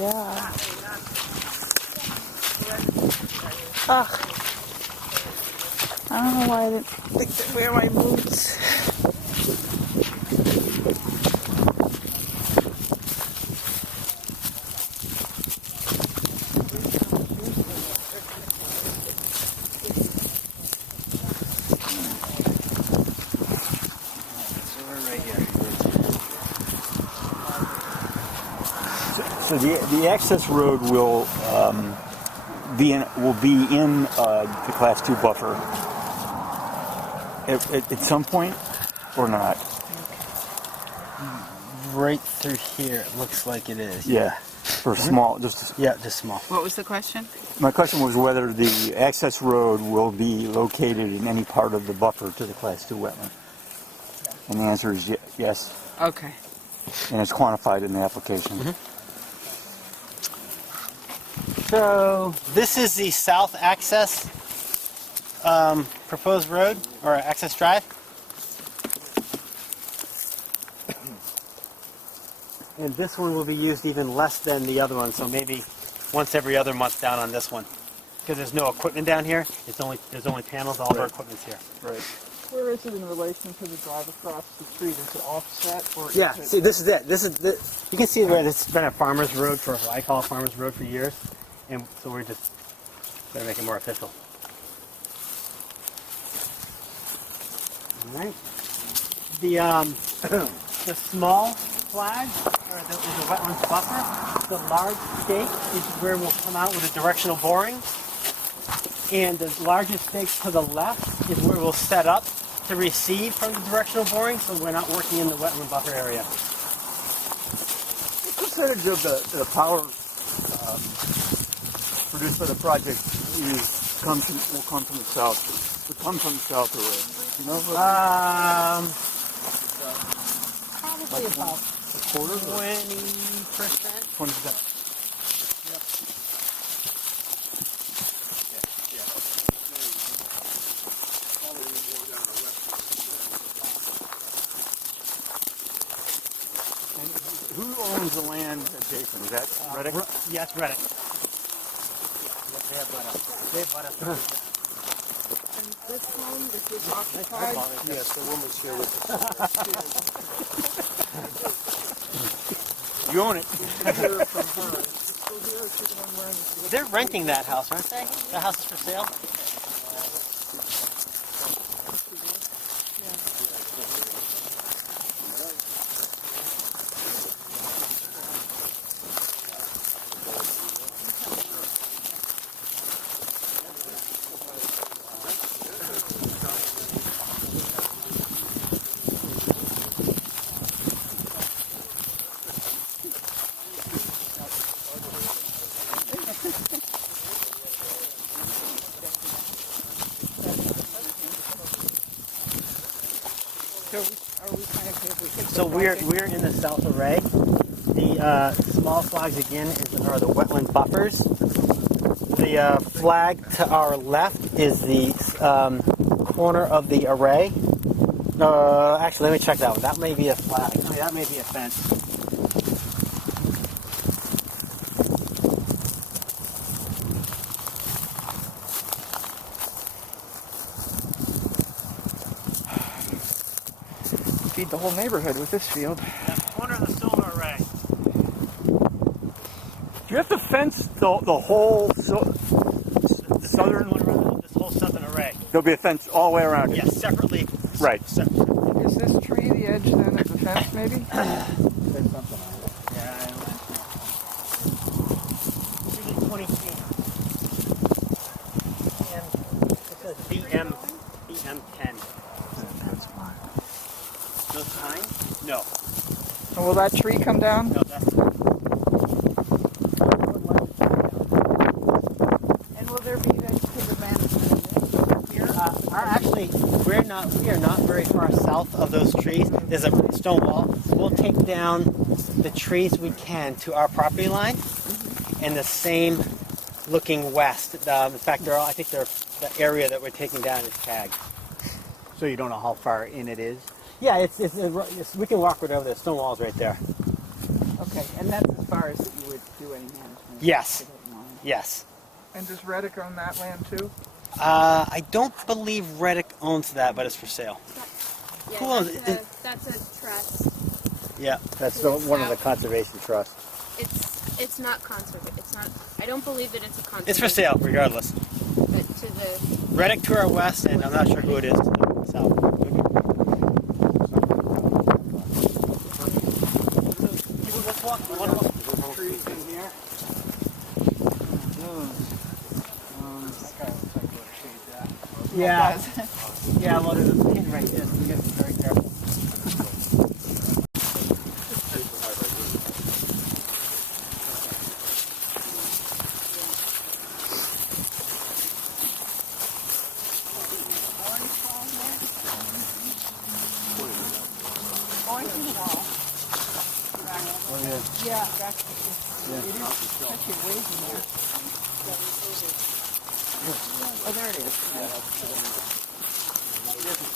Yeah. Ugh. I don't know why I didn't think to wear my boots. So the access road will be in the Class 2 buffer at some point, or not? Right through here, it looks like it is. Yeah, for small, just small. What was the question? my question was whether the access road will be located in any part of the buffer to the Class 2 wetland. And the answer is yes, Okay. and it's quantified in the application. Mm-hmm. So this is the south access proposed road, or access drive. And this one will be used even less than the other one, so maybe once every other month down on this one. Because there's no equipment down here, there's only panels, all of our equipment's here. Right. Where is it in relation to the drive across the street? Is it offset or? Yeah, is it, see, this is it. You can see where this has been a farmer's road for, what I call a farmer's road for years. And so we're just going to make it more official. All right. The small flag, or the wetlands buffer, the large stake is where we'll come out with a directional boring. And the largest stake to the left is where we'll set up to receive from the directional boring, so we're not working in the wetland buffer area. What percentage of the power produced by the project will come from the south? Will come from the south array? You know, Probably about a quarter, 20%. 20%. Who owns the land adjacent? Is that Reddick? Yes, Reddick. They have Reddick. and this home, this is occupied? Yes, the woman's here with us. You own it. Here from her. So here is the one wearing the They're renting that house, aren't they? The house is for sale? So are we kind of, if we hit the So we're bucket- in the south array. The small flags again are the wetland buffers. The flag to our left is the corner of the array. Actually, let me check that one. That may be a flag. I mean, that may be a fence. Feed the whole neighborhood with this field. Corner of the solar array. Do you have to fence the whole southern? This whole southern array. There'll be a fence all the way around it. Yes, separately. Right. Is this tree the edge then of the fence, maybe? Yeah, 20 feet. And it says BM10. Those pines? No. And will that tree come down? No, that's And will there be vegetative management here? actually, we are not very far south of those trees. There's a stone wall. We'll take down the trees we can to our property line, and the same looking west. In fact, I think the area that we're taking down is tagged. So you don't know how far in it is? Yeah, it's we can walk right over there. Stone wall's right there. Okay, and that's as far as you would do any management? Yes. Yes. And does Reddick own that land too? I don't believe Reddick owns that, but it's for sale. Yeah, Who owns it? that's a trust. Yeah. That's one of the conservation trusts. It's not conservation. It's not. I don't believe that it's a conservation. It's for sale, regardless. But to the Reddick to our west, and I'm not sure who it is to the south. Let's walk. Trees in here. Yeah. Yeah, well, there's a pin right there, so we got to be very careful. Yeah, that's it is actually way in here. Oh, there it is.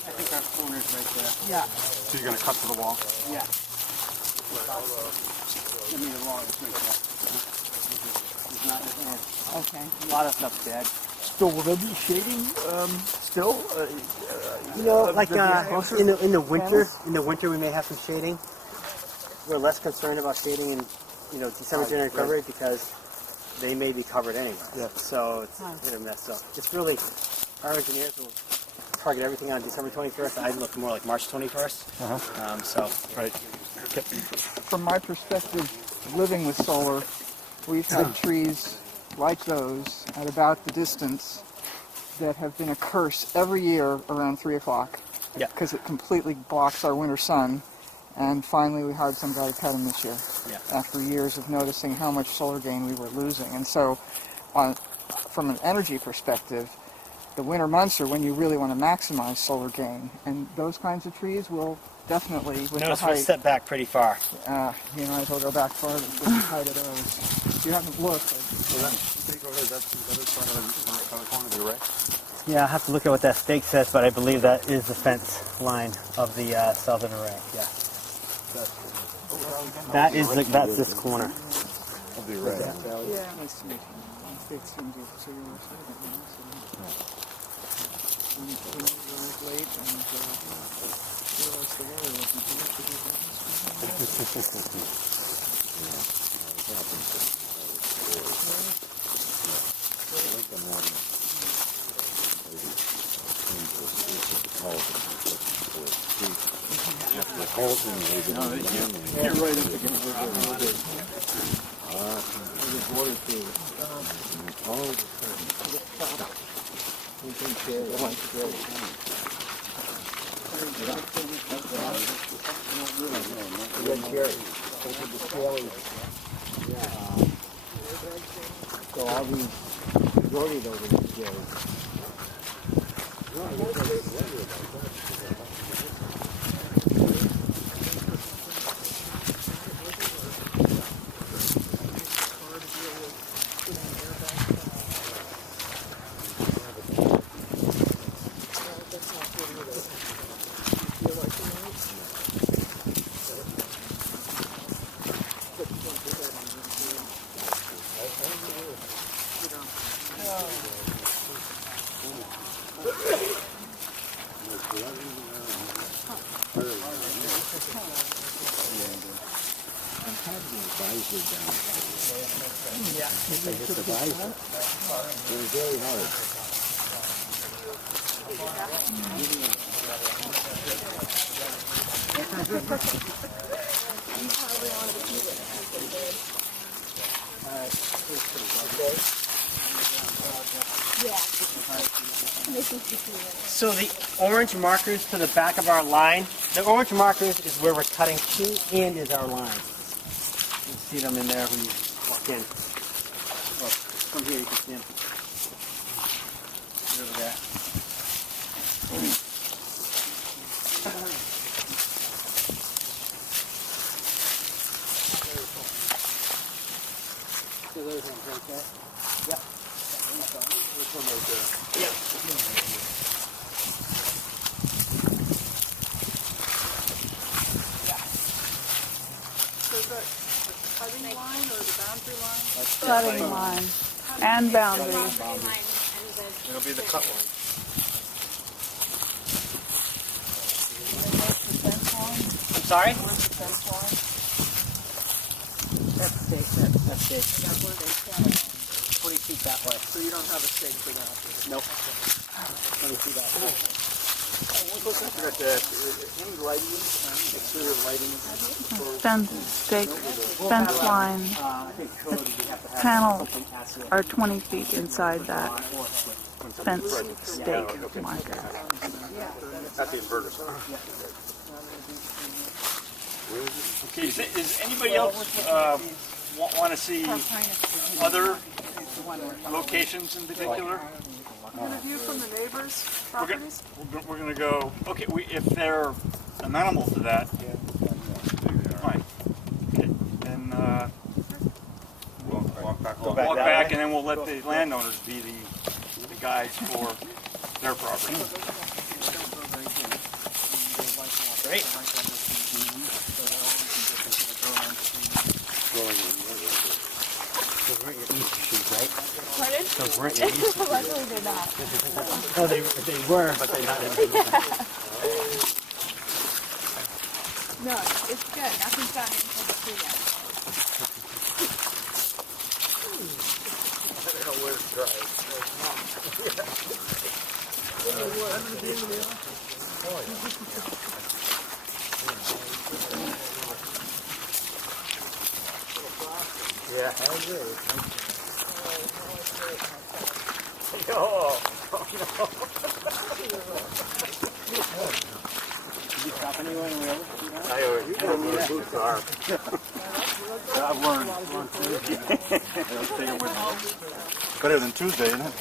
I think our corner's right there. Yeah. So you're going to cut to the wall? Yeah. I mean, the wall is right there. It's not dead. Okay. A lot of stuff's dead. So will there be shading still? You know, like closer? in the winter we may have some shading. We're less concerned about shading in December, January, February because they may be covered anyway. Yeah. So it's hit or miss. So it's really our engineers will target everything on December 21st. I look more like March 21st. So Right. From my perspective, living with solar, we've had trees like those at about the distance that have been a curse every year around 3 o'clock. Yeah. Because it completely blocks our winter sun. And finally we hired some guy to cut them this year. Yeah. After years of noticing how much solar gain we were losing. And so from an energy perspective, the winter months are when you really want to maximize solar gain. And those kinds of trees will definitely, with notice the we're height, set back pretty far. you might as well go back farther with the height of those. You haven't looked. So that stake over there, that's the other side of the corner of the array? Yeah, I'll have to look at what that stake says, but I believe that is the fence line of the southern array. Yeah. That's this corner. Of the array. Yeah. Nice to meet you. It's so you're late and realized the weather You're right up against the So all these, majority of those are cherries. So the orange markers to the back of our line, the orange markers is where we're cutting to and is our line. You see them in there when you walk in. Well, from here you can see them. Over there. So those ones right there? Yep. This one right there? Yep. So is that the cutting line or the boundary line? Cutting line and boundary. It'll be the cut line. I'm sorry? Where's the fence line? That's stake. That's stake. 20 feet that way. So you don't have a stake for that? Nope. 20 feet that way. Any lighting, exterior lighting? Fence stake, fence line, panels are 20 feet inside that fence stake marker. At the inverter. Okay, is anybody else want to see other locations in particular? You get a view from the neighbors' properties? We're going to go, okay, if they're amenable to that, fine. Okay, then we'll walk back and then we'll let the landowners be the guides for their property. Great. Those weren't your Easter shoes, right? Pardon? Those weren't your Easter shoes. Luckily they're not. Oh, they were, but they're not anymore. No, it's good. Nothing's gotten into the tree yet. I don't know where it's dry. Yeah, I agree. Did you stop anyone really? You know where the boots are. I've learned. Better than Tuesday, isn't it?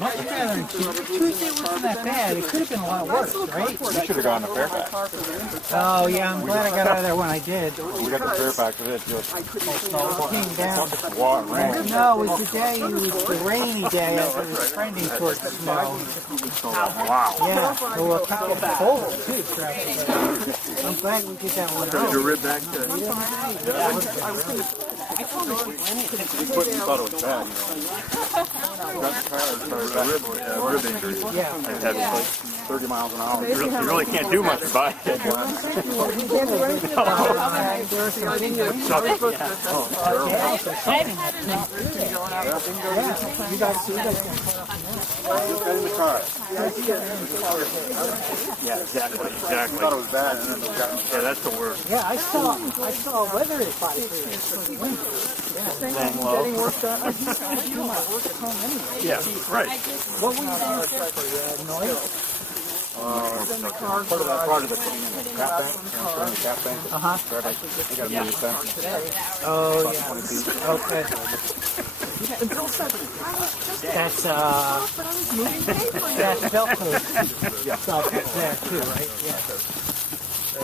Much better than Tuesday wasn't that bad. It could have been a lot worse, right? We should have gone to Fairfax. Oh, yeah, I'm glad I got out of there when I did. We got to Fairfax, it just Came down. water, rain. No, it was the day, it was the rainy day as it was trending towards snow. Wow. Yeah, there were a couple of cold, too. I'm glad we did that one out. Your rib back to... You thought it was bad, you know. Got tired from a rib injury. Yeah. I had like 30 miles an hour. You really can't do much about it. You guys see that? Get in the car. Yeah, exactly. I thought it was bad. Yeah, that's the worst. Yeah, I saw weather advisory for the winter. Laying low. Getting work done. You don't want to work at home anyway. Yeah, right. What were you doing for noise? Part of the putting in the cap bank. The cap bank. Uh-huh. You got to move your fence. Oh, yeah. Okay. Until 7. That's, that's Velcro stuff there too, right? Yeah.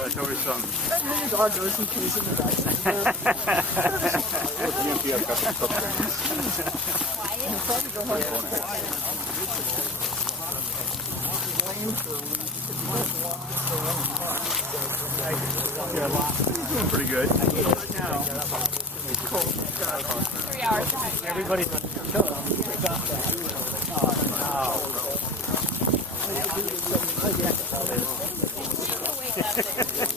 It's always something. And then your dog goes and pees in the back. Doing pretty good. 3 hours. Everybody's Wake up.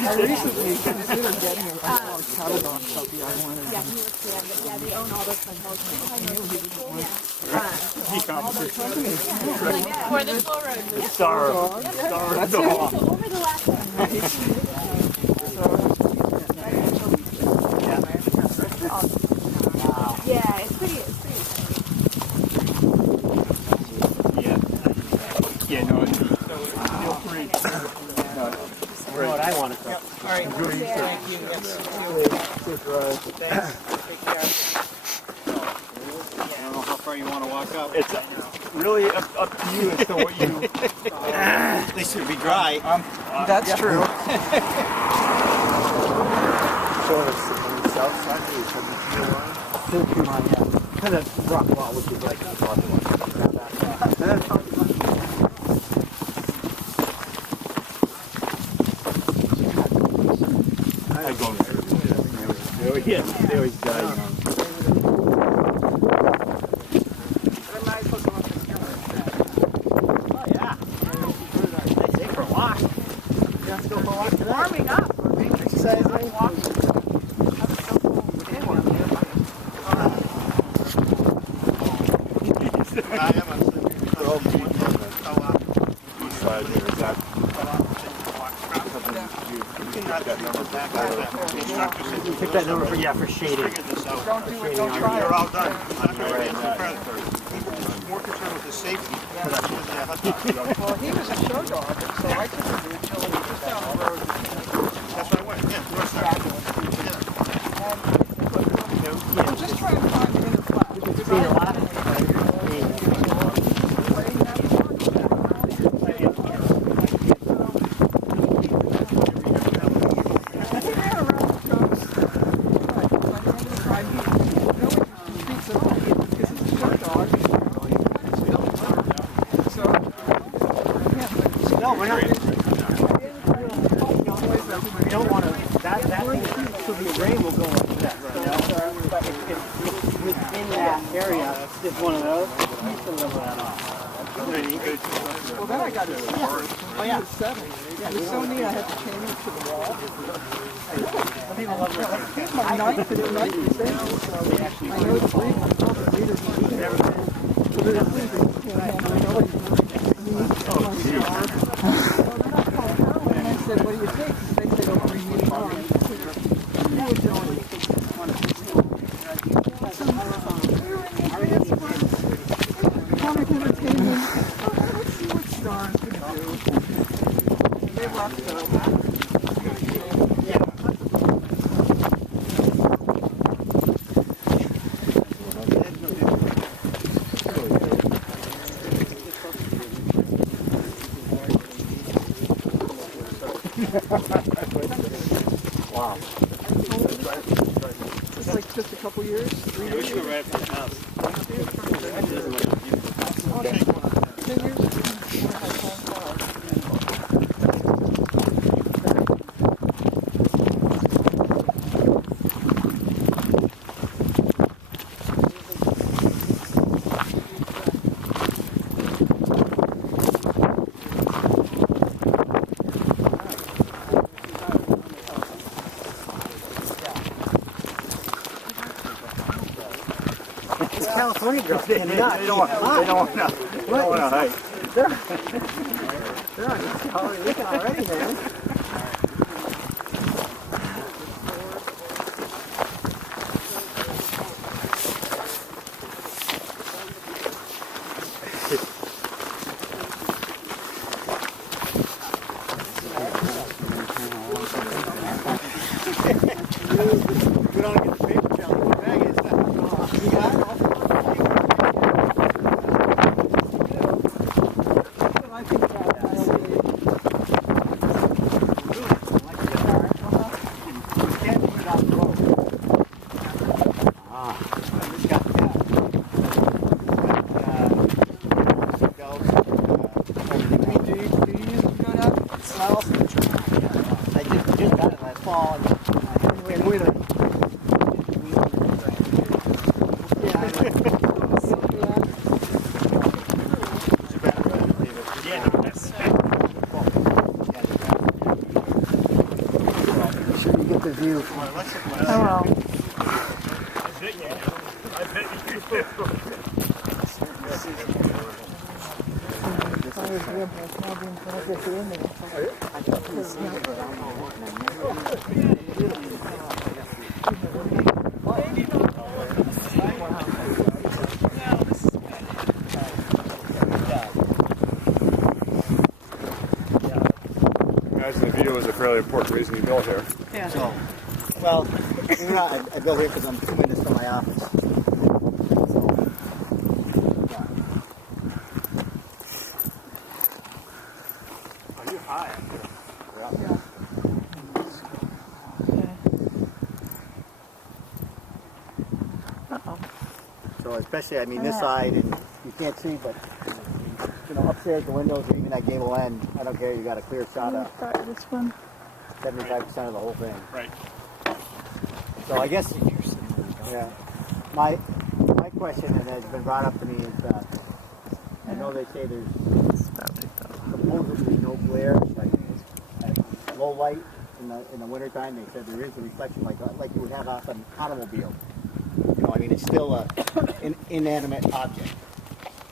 I recently considered getting a Caledon puppy. I wanted. Yeah, they own all those hotels. For the full road. Star That's it. Over the last one. Yeah, it's pretty. Yeah, no, feel free. What I want to say. All right. Thank you. Yes. Thanks. Take care. I don't know how far you want to walk up. It's really up to you as to what you... At least it would be dry. That's true. So on the south side, you have the line. Filthy line, yeah. Kind of rock wall, which is like I go there. They always die young. Oh yeah. Nice day for a walk. Let's go for a walk today. Warming up. Exercising, walking. Pick that number for shading. Don't try. You're all done. More concerned with the safety. Well, he was a show dog, so I couldn't do utility just down the road. That's why I went. Yeah, north side. I'm just trying to find the inner flat. See a lot. No, we're not. We don't want to. That thing, so the array will go like that. But if within that area, it's one of those. You can level that off. Well, then I got it. Oh yeah. 7. Yeah, it was so neat. I had to chain it to the wall. People love it. Here's my knife. It's knife disabled, so I know it's legal. Readers never been. So there's legal. I know it's and I said, what do you think? They said, oh, we need more. You would tell me. Comic entertainment. Let's see what Star's going to do. They left though. Wow. It's like just a couple years, 3 years. We should go right up to the house. 10 years. California girls getting nuts. They don't want to hike. They're on already looking already, man. We don't get the paper jelly. What bag is that? You got it? I think about that. the view. Oh well. Imagine the view is a fairly important reason you built here. Yeah. So, well, you know, I built here because I'm 2 minutes from my office. Are you high? Uh-oh. So especially, I mean, this side, and you can't see, but you know, upstairs the windows or even that gable end, I don't care. You got a clear shot of This one. 75% of the whole thing. Right. So I guess, yeah. My question, and has been brought up to me, is I know they say there's supposedly no glare, like at low light in the wintertime. They said there is a reflection like you would have off an automobile. You know, I mean, it's still an inanimate object,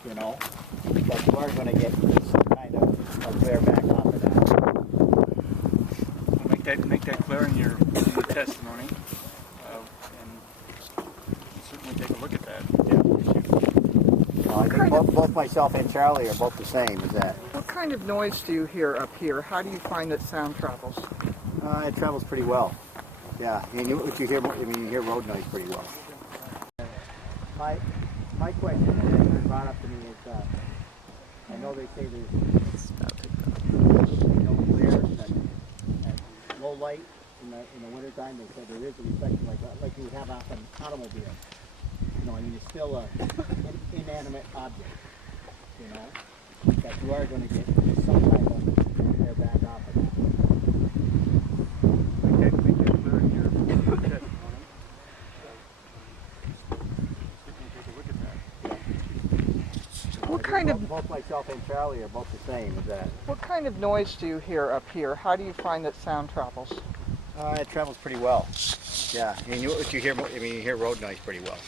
you know, but you are going to get some kind of a glare back off of that. Make that clear in your testimony, and certainly take a look at that. I think both myself and Charlie are both the same. Is that What kind of noise do you hear up here? How do you find that sound travels? it travels pretty well. Yeah, and you hear, I mean, you hear road noise pretty well. My question that has been brought up to me is I know they say there's no glare at low light in the wintertime. They said there is a reflection like you would have off an automobile. You know, I mean, it's still an inanimate object, you know, that you are going to get some type of glare back off of that. Make that clear in your testimony. Certainly take a look at that. What kind of Both myself and Charlie are both the same. Is that what kind of noise do you hear up here? How do you find that sound travels? it travels pretty well. Yeah, and you hear, I mean, you hear road noise pretty well.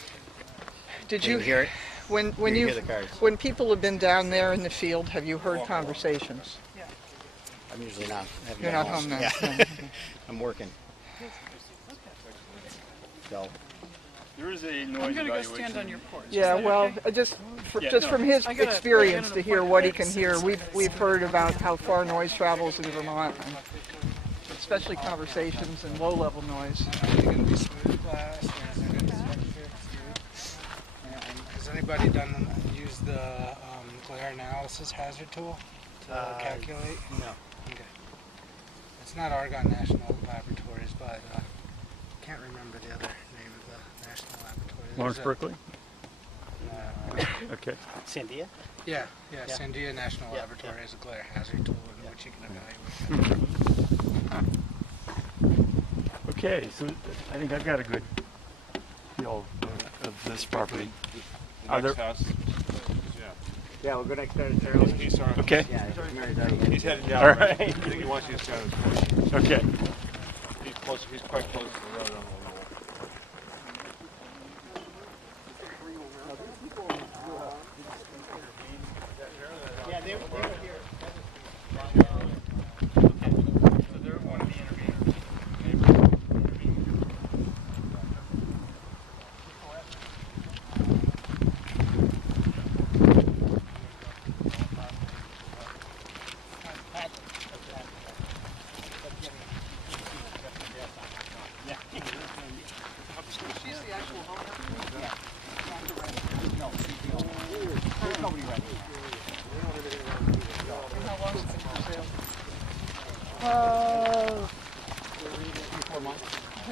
Did You you hear it? when You you hear the cars. when people have been down there in the field? Have you heard conversations? I'm usually not. I haven't You're been not home now. Yeah. I'm working. So. There is a noise I'm gonna go evaluation. stand on your porch. Yeah, Is that well, okay? just Yeah, no. from his I gotta- experience I got to an hear what he appointment can hear. at We've heard about how far noise travels in Vermont, and especially conversations and low-level noise. Has anybody used the glare analysis hazard tool to calculate? No. Okay. It's not Argonne National Laboratories, but can't remember the other name of the national laboratory. Lawrence Berkeley? Okay. Sandia? Yeah. Sandia National Laboratory has a glare hazard tool in which you can evaluate. Okay, so I think I've got a good feel of this property. Are there, Yeah, we're going to extend it. He's sorry. okay. Yeah, He's headed down. All right. I think he wants you to stand as close. Okay. He's close. He's quite close to the road on the level. Yeah, they were here. So they're one of the interveners.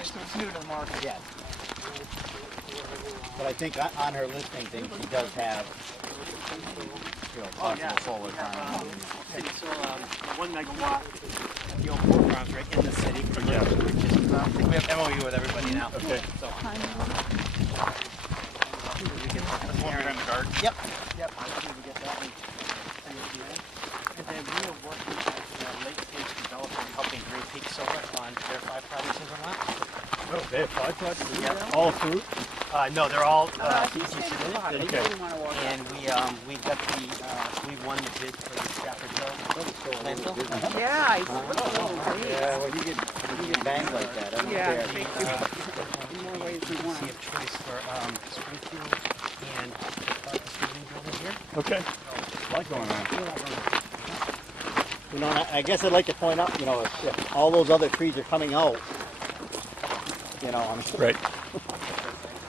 So it's new to the market. Yes. But I think on her listing thing, she does have, you know, possible solar farm. City solar, 1 megawatt, the old four farms right in the city. Yeah. I think we have MOU with everybody now. Okay. So, One behind the garden? yep. I think we get that one. And then we are working at late stage development, helping Grace peak solar on their 5 projects in Vermont. Oh, they have 5 projects? Yeah. All approved? No, they're all He's PSB saying submitted. five. Okay. And we got the we won the bid for the Stafford Hill landfill. Yeah, I Yeah, well, you get banged like that. I don't Yeah, care. thank you. In more ways than one. See a choice for Springfield and the Stadium building here. Okay. I like going around. You know, and I guess I'd like to point out, you know, if all those other trees are coming out, you know, I'm sure Right.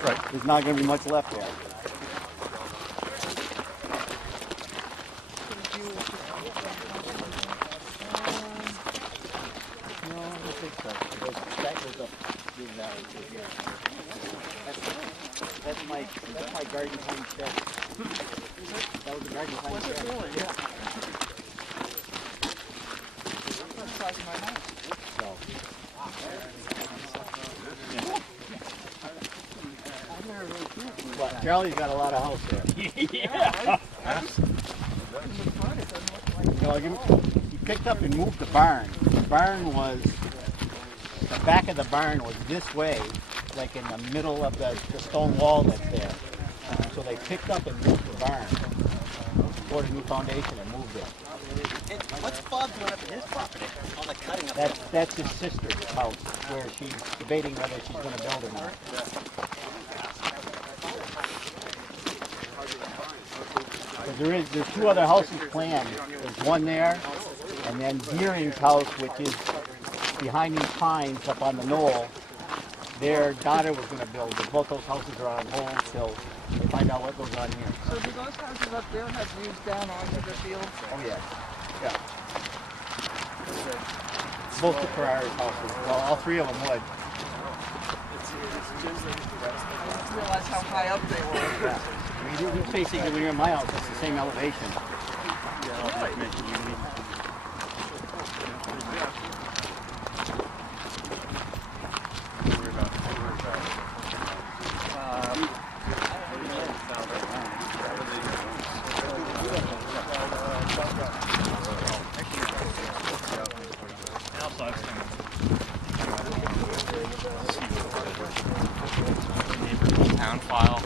Right. there's not going to be much left there. No, I don't think so. That goes up through that one too. That's my garden time shed. That was the garden time Was it shed. really? Yeah. That's the size of my house. So. Well, Charlie's got a lot of house there. Yeah. You know, he picked up and moved the barn. The barn was, the back of the barn was this way, like in the middle of the stone wall that's there. So they picked up and moved the barn, poured a new foundation and moved it. What's Bob doing up in his property? All the cutting up. That's his sister's house, where she's debating whether she's going to build or not. There's 2 other houses planned. There's one there, and then Deering's house, which is behind these pines up on the knoll. Their daughter was going to build it. Both those houses are on hold till they find out what goes on here. So do those houses up there have views down onto the field? Oh yeah, yeah. Both the Ferrari houses. Well, all 3 of them would. I didn't realize how high up they were. Yeah. I mean, it's basically when you're in my house, it's the same elevation. Town file.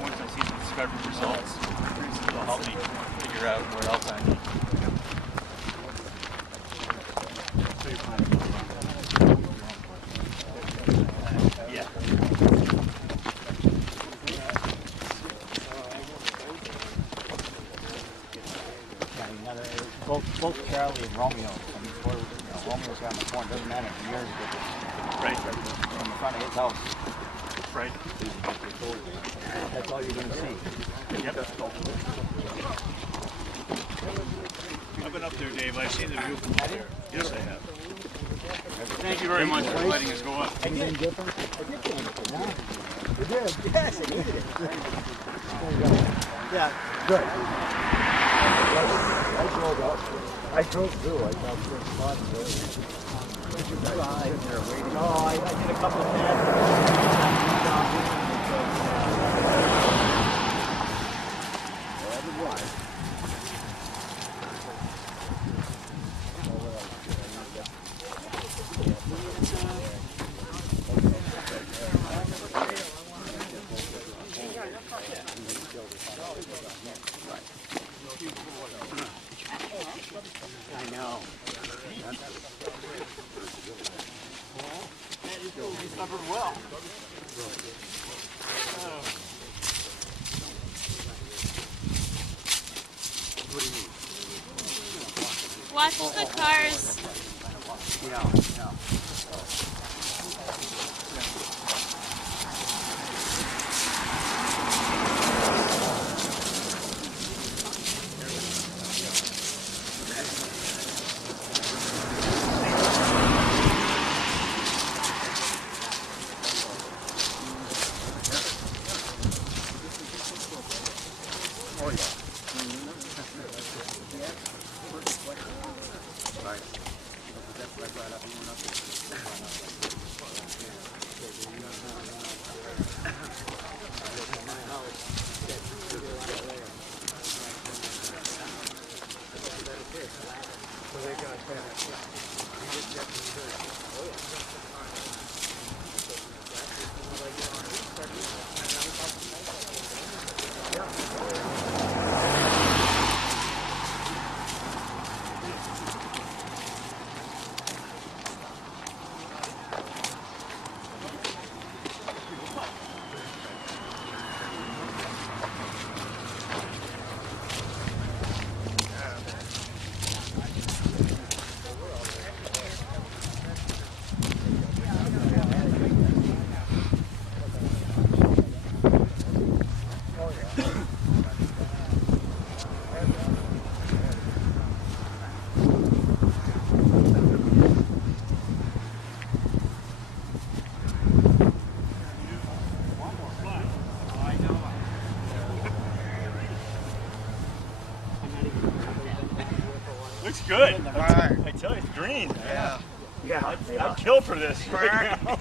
Once I see the discovery results, it'll help me figure out what else I need. Yeah. Both Charlie and Romeo. I mean, Romeo's got on the corner. Doesn't matter. The years ago. Right. From the front of his house. Right. That's all you're going to see. Yep. I've been up there, Dave. I've seen the view from up there. Yes, I have. Thank you very much for letting us go up. Anything different? I did anything, huh? You did? Yes, I did. Yeah. Good. I drove up. I drove through. I thought it was fun. No, I did a couple of minutes. I know. He suffered well. Watch the cars. Yeah. Oh yeah. Looks good. Alright. I tell you, it's green. Yeah. Yeah. I'd kill for this right now.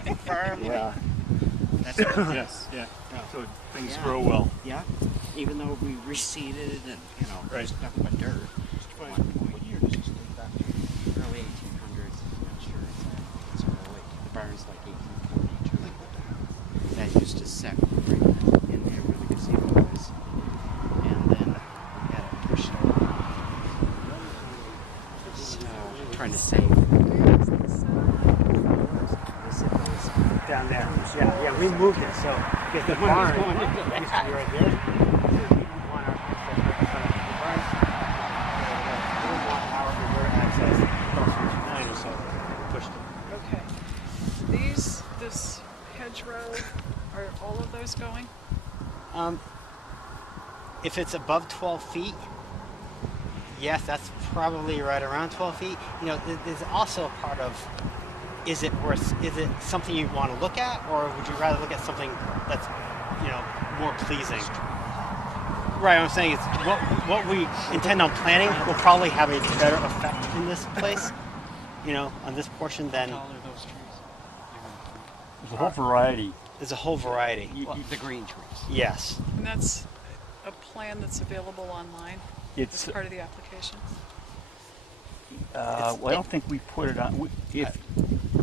Yeah. That's Yes, yeah. So things grow well. Yeah. Even though we reseeded and, you know, Right. there's nothing but dirt. What year does this date back to? Early 1800s. I'm not sure. It's early. The barn's like 1842. That used to set right in there where the gazebo was. And then we had it pushed over. So, I'm trying to save. Down there. Yeah, yeah, we moved it, so because the barn used to be right there. We want our access right in front of the barn. We didn't want our river access across Route 9, so we pushed it. Okay. This hedgerow, are all of those going? If it's above 12 feet, yes, that's probably right around 12 feet. You know, there's also a part of, is it something you want to look at, or would you rather look at something that's, you know, more pleasing? Right, I'm saying is what we intend on planting will probably have a better effect in this place, you know, on this portion than. How tall are those trees? There's a whole variety. There's a whole variety. The green trees. Yes. And that's a plan that's available online It's as part of the application? well, I don't think we put it on.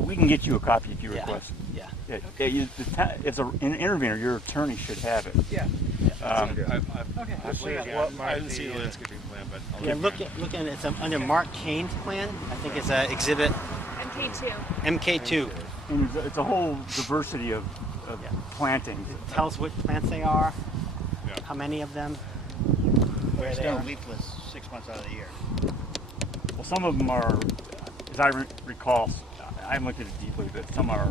We can get you a copy if you request. Yeah. It's an intervener. Your attorney should have it. Yeah. Okay. I didn't see the landscaping plan, but I'll Yeah, looking it's under Mark Kane's plan. I think it's exhibit MK2. MK2. And it's a whole diversity of plantings. It tells what plants they are, Yeah. how many of them, where they Still are. leafless 6 months out of the year. Well, some of them are, as I recall, I haven't looked at it deeply, but some are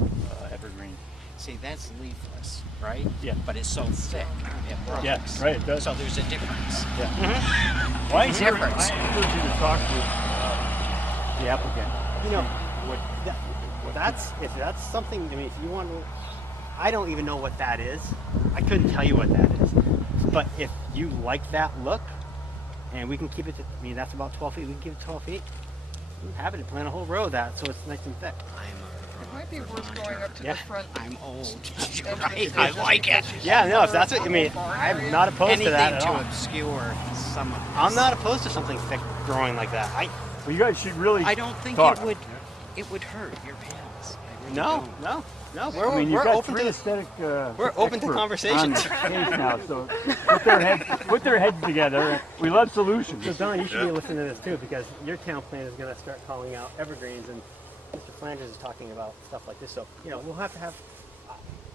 evergreen. See, that's leafless, right? Yeah. But it's so thick. It brooks. Yeah, right, it does. So there's a difference. Yeah. Well, I encourage you to talk with the applicant. You know, if that's something. I mean, if you want to, I don't even know what that is. I couldn't tell you what that is. But if you like that look, and we can keep it. I mean, that's about 12 feet. We can keep it 12 feet. I'm happy to plant a whole row of that, so it's nice and thick. It might be worth going up to the front. I'm old. You're right. I like it. Yeah, no, if that's what I mean, I'm not opposed to that at all. Anything to obscure some of this. I'm not opposed to something thick growing like that. Well, you guys should really. I don't think talk. it would hurt your panels. I really No, don't. no. I mean, you've We're got open three to aesthetic. we're open to experts conversations. on the case now, so put their heads together. We love solutions. So Don, you should be listening to this too, because your town plan is going to start calling out evergreens, and Mr. Flanders is talking about stuff like this. So we'll have to have.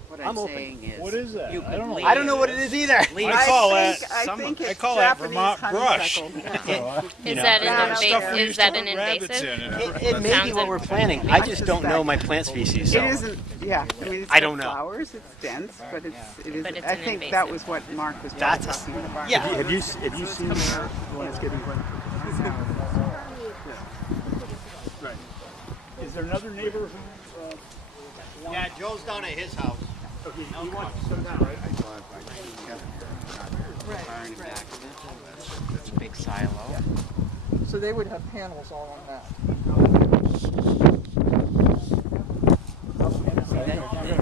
What I'm I'm open. saying is, What is that? you I don't could know. I don't know what it is either. leave I call that. I think it's I call that Japanese Vermont brush. honeysuckle. Is that Yeah. an Stuff we invasive? Is used that to an put rabbits invasive? in. It may be what we're planning. I just don't know my plant species. So. It isn't, yeah. I mean, it's I got don't know. flowers, it's dense, but it is. But it's I an think invasive. that was what Mark was That's talking about. yeah. Have you seen the landscaping plan? Right. Is there another neighbor who? Yeah, Joe's down at his house. Okay, you want to come down, right? barn back. That's a big silo. So they would have panels all on that.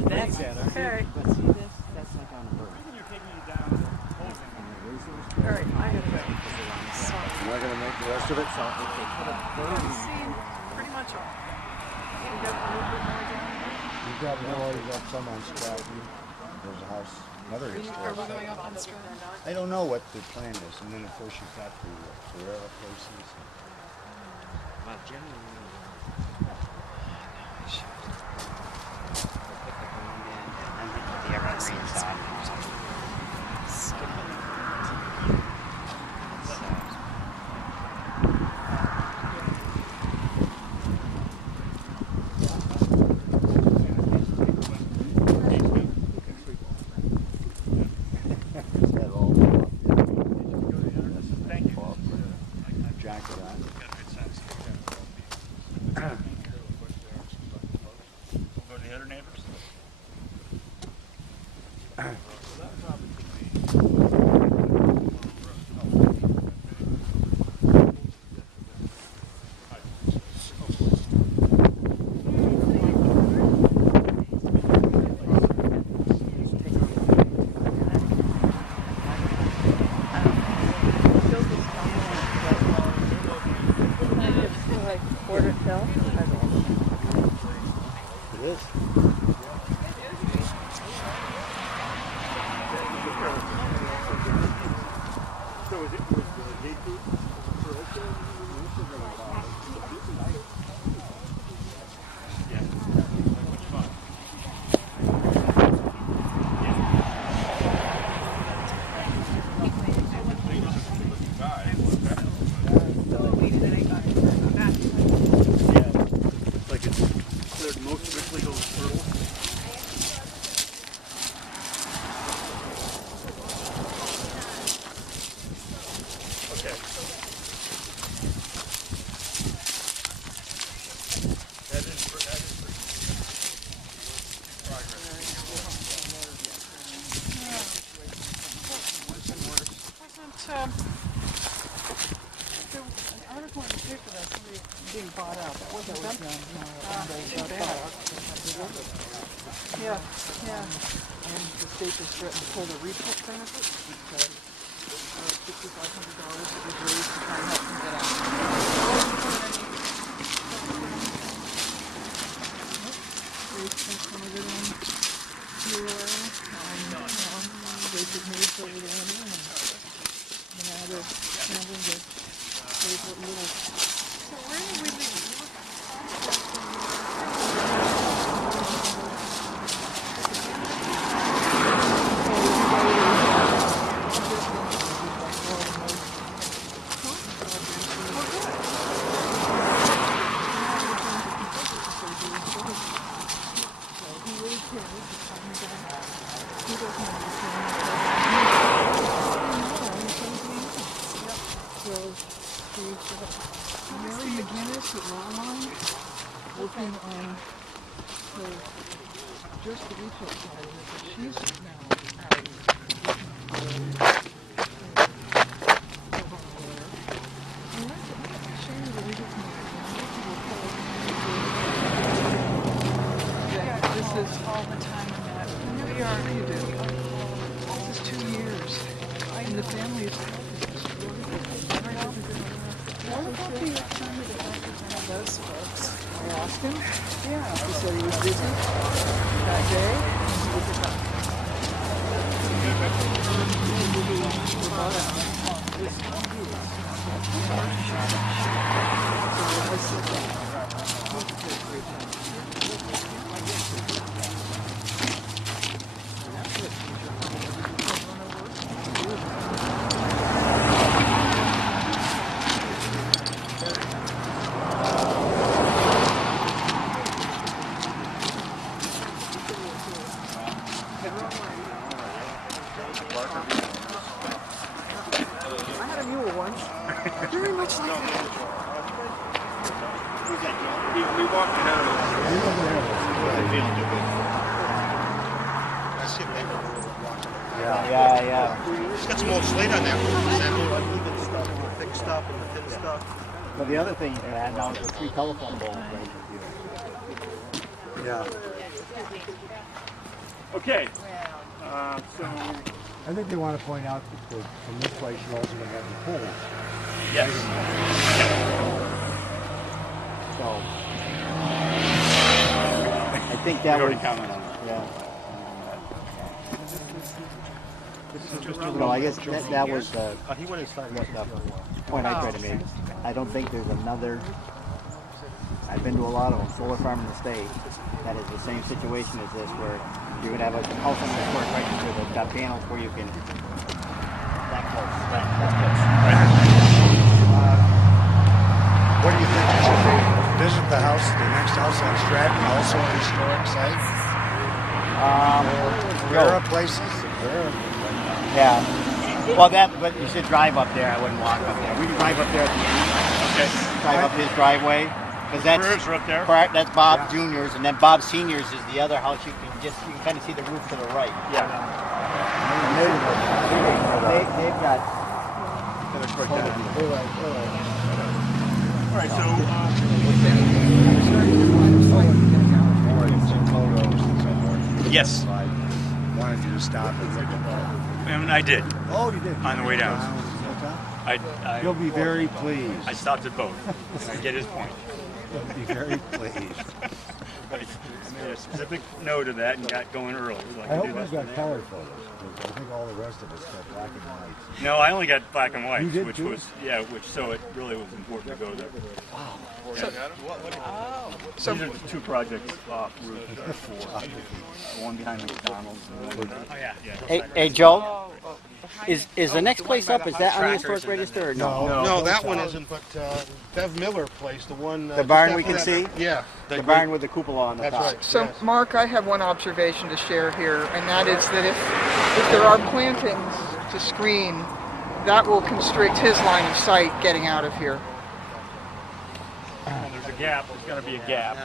That's Okay. But see this? That's like on a bird. All right, I gotta go. Sorry. not going to make the rest of it? I've seen pretty much all. You got a little bit more down there? You've got more, you've got some on Stratton. There's a house, another Are we historic going site. up on Stratton? I don't know what the plan is, and then of course you've got the Ferrera places. Well, generally, the evergreen side. Go to the other neighbors. Quarter hill? It is. So is it gate food? Yeah. Which one? Like it's cleared most of its legal hurdles. Okay. That is progress. Wasn't there was an article in the paper that somebody being bought out? That wasn't them? Too bad. Yeah, yeah. And the state just threatened to pull the repeat benefit because $5,500 that was raised to try and help them get out. Raised some of it on your basic needs over there and now they're scrambling to save what little. So where did we leave? Mary McGinnis at Lawline, working on just the retail side of it, but she's now out. This is all the time in that. We are. You do. This is 2 years, and the family is What about the attorney that represented those folks? I asked him. Yeah. He said he was busy that day. And he was about I had a mule once. Very much like that. We walked ahead of us. I see a paper walking. Yeah. It's got some old slate on that one. Even stuff, the thick stuff and the thin stuff. But the other thing you can add now is the 3 telephone poles right here. Yeah. Okay. So I think they want to point out that from this place you also have the poles. Yes. So I think that We already was, commented on it. yeah. No, I guess that was the point I tried to make. I don't think there's another. I've been to a lot of them, solar farm in the state, that is the same situation as this, where you're going to have a house on the historic register that's got panels where you can, that close, that's close. What do you think? Should they visit the house, the next house on Stratton, also a historic site? Rare places? Yeah. Well, but you should drive up there. I wouldn't walk up there. We can drive up there at the end. Okay. Drive up his driveway. Because Careers are up there. That's Bob Jr.'s, and then Bob Sr.'s is the other house. You can kind of see the roof to the right. Yeah. They've got. All right, so yes. I wanted you to stop and look at that. And I did. Oh, you did? On the way down. You'll be very pleased. I stopped at both. I get his point. You'll be very pleased. I made a specific note of that and got going early. So I hope you've got color photos, because I think all the rest of us got black and white. No, I only got black and white, You did which too? was so it really was important to go there. Wow. So, these are the two projects off Route 4. One behind McDonald's. Hey, Joe. Is the next place up? Is that on the historic register or no? No, that one isn't. But Bev Miller place, the one. The barn we can see. Yeah. The barn with the cupola on the That's top. right. So, yes. Mark, I have one observation to share here, and that is that if there are plantings to screen, that will constrict his line of sight getting out of here. Well, there's a gap. There's got to be a gap.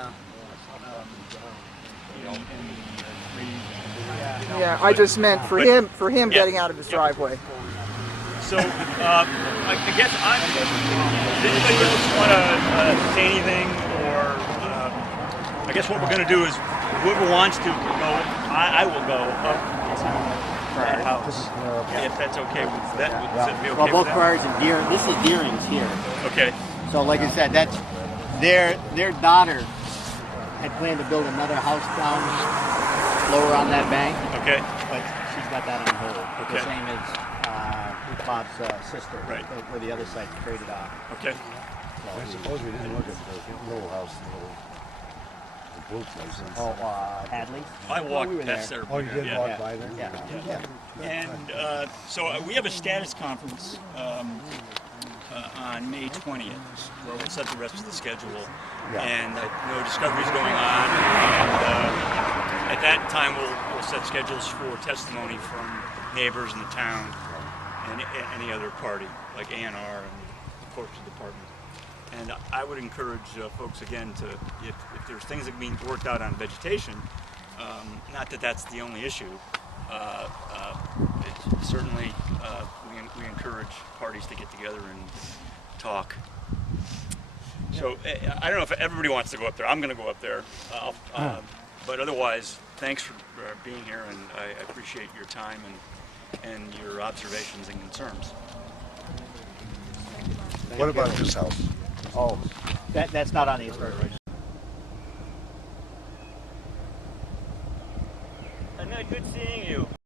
Yeah, I just meant for him getting out of his driveway. So, I guess does anybody else want to say anything, or I guess what we're going to do is whoever wants to go, I will go up to that house if that's okay with that. Would that be okay Well, both with that? cars and Deer. This is Deering's here. Okay. So, like I said, that's their daughter had planned to build another house down lower on that bank. Okay. But she's got that on hold. Okay. The same as Bob's sister, right? Where the other site's traded off. Okay. I suppose we didn't look at the little house, the blue place. Oh, Hadley's? I walked we were past there. there. Oh, you did walk by there? Yeah. And so we have a status conference on May 20th, where we'll set the rest of the schedule. And discovery's going on. And at that time, we'll set schedules for testimony from neighbors in the town and any other party, like A&R and the Forestry Department. And I would encourage folks again to, if there's things that are being worked out on vegetation, not that that's the only issue. Certainly, we encourage parties to get together and talk. So I don't know if everybody wants to go up there. I'm going to go up there, but otherwise, thanks for being here, and I appreciate your time and your observations and concerns. What about this house? Oh, that's not on the historic register. Good seeing you.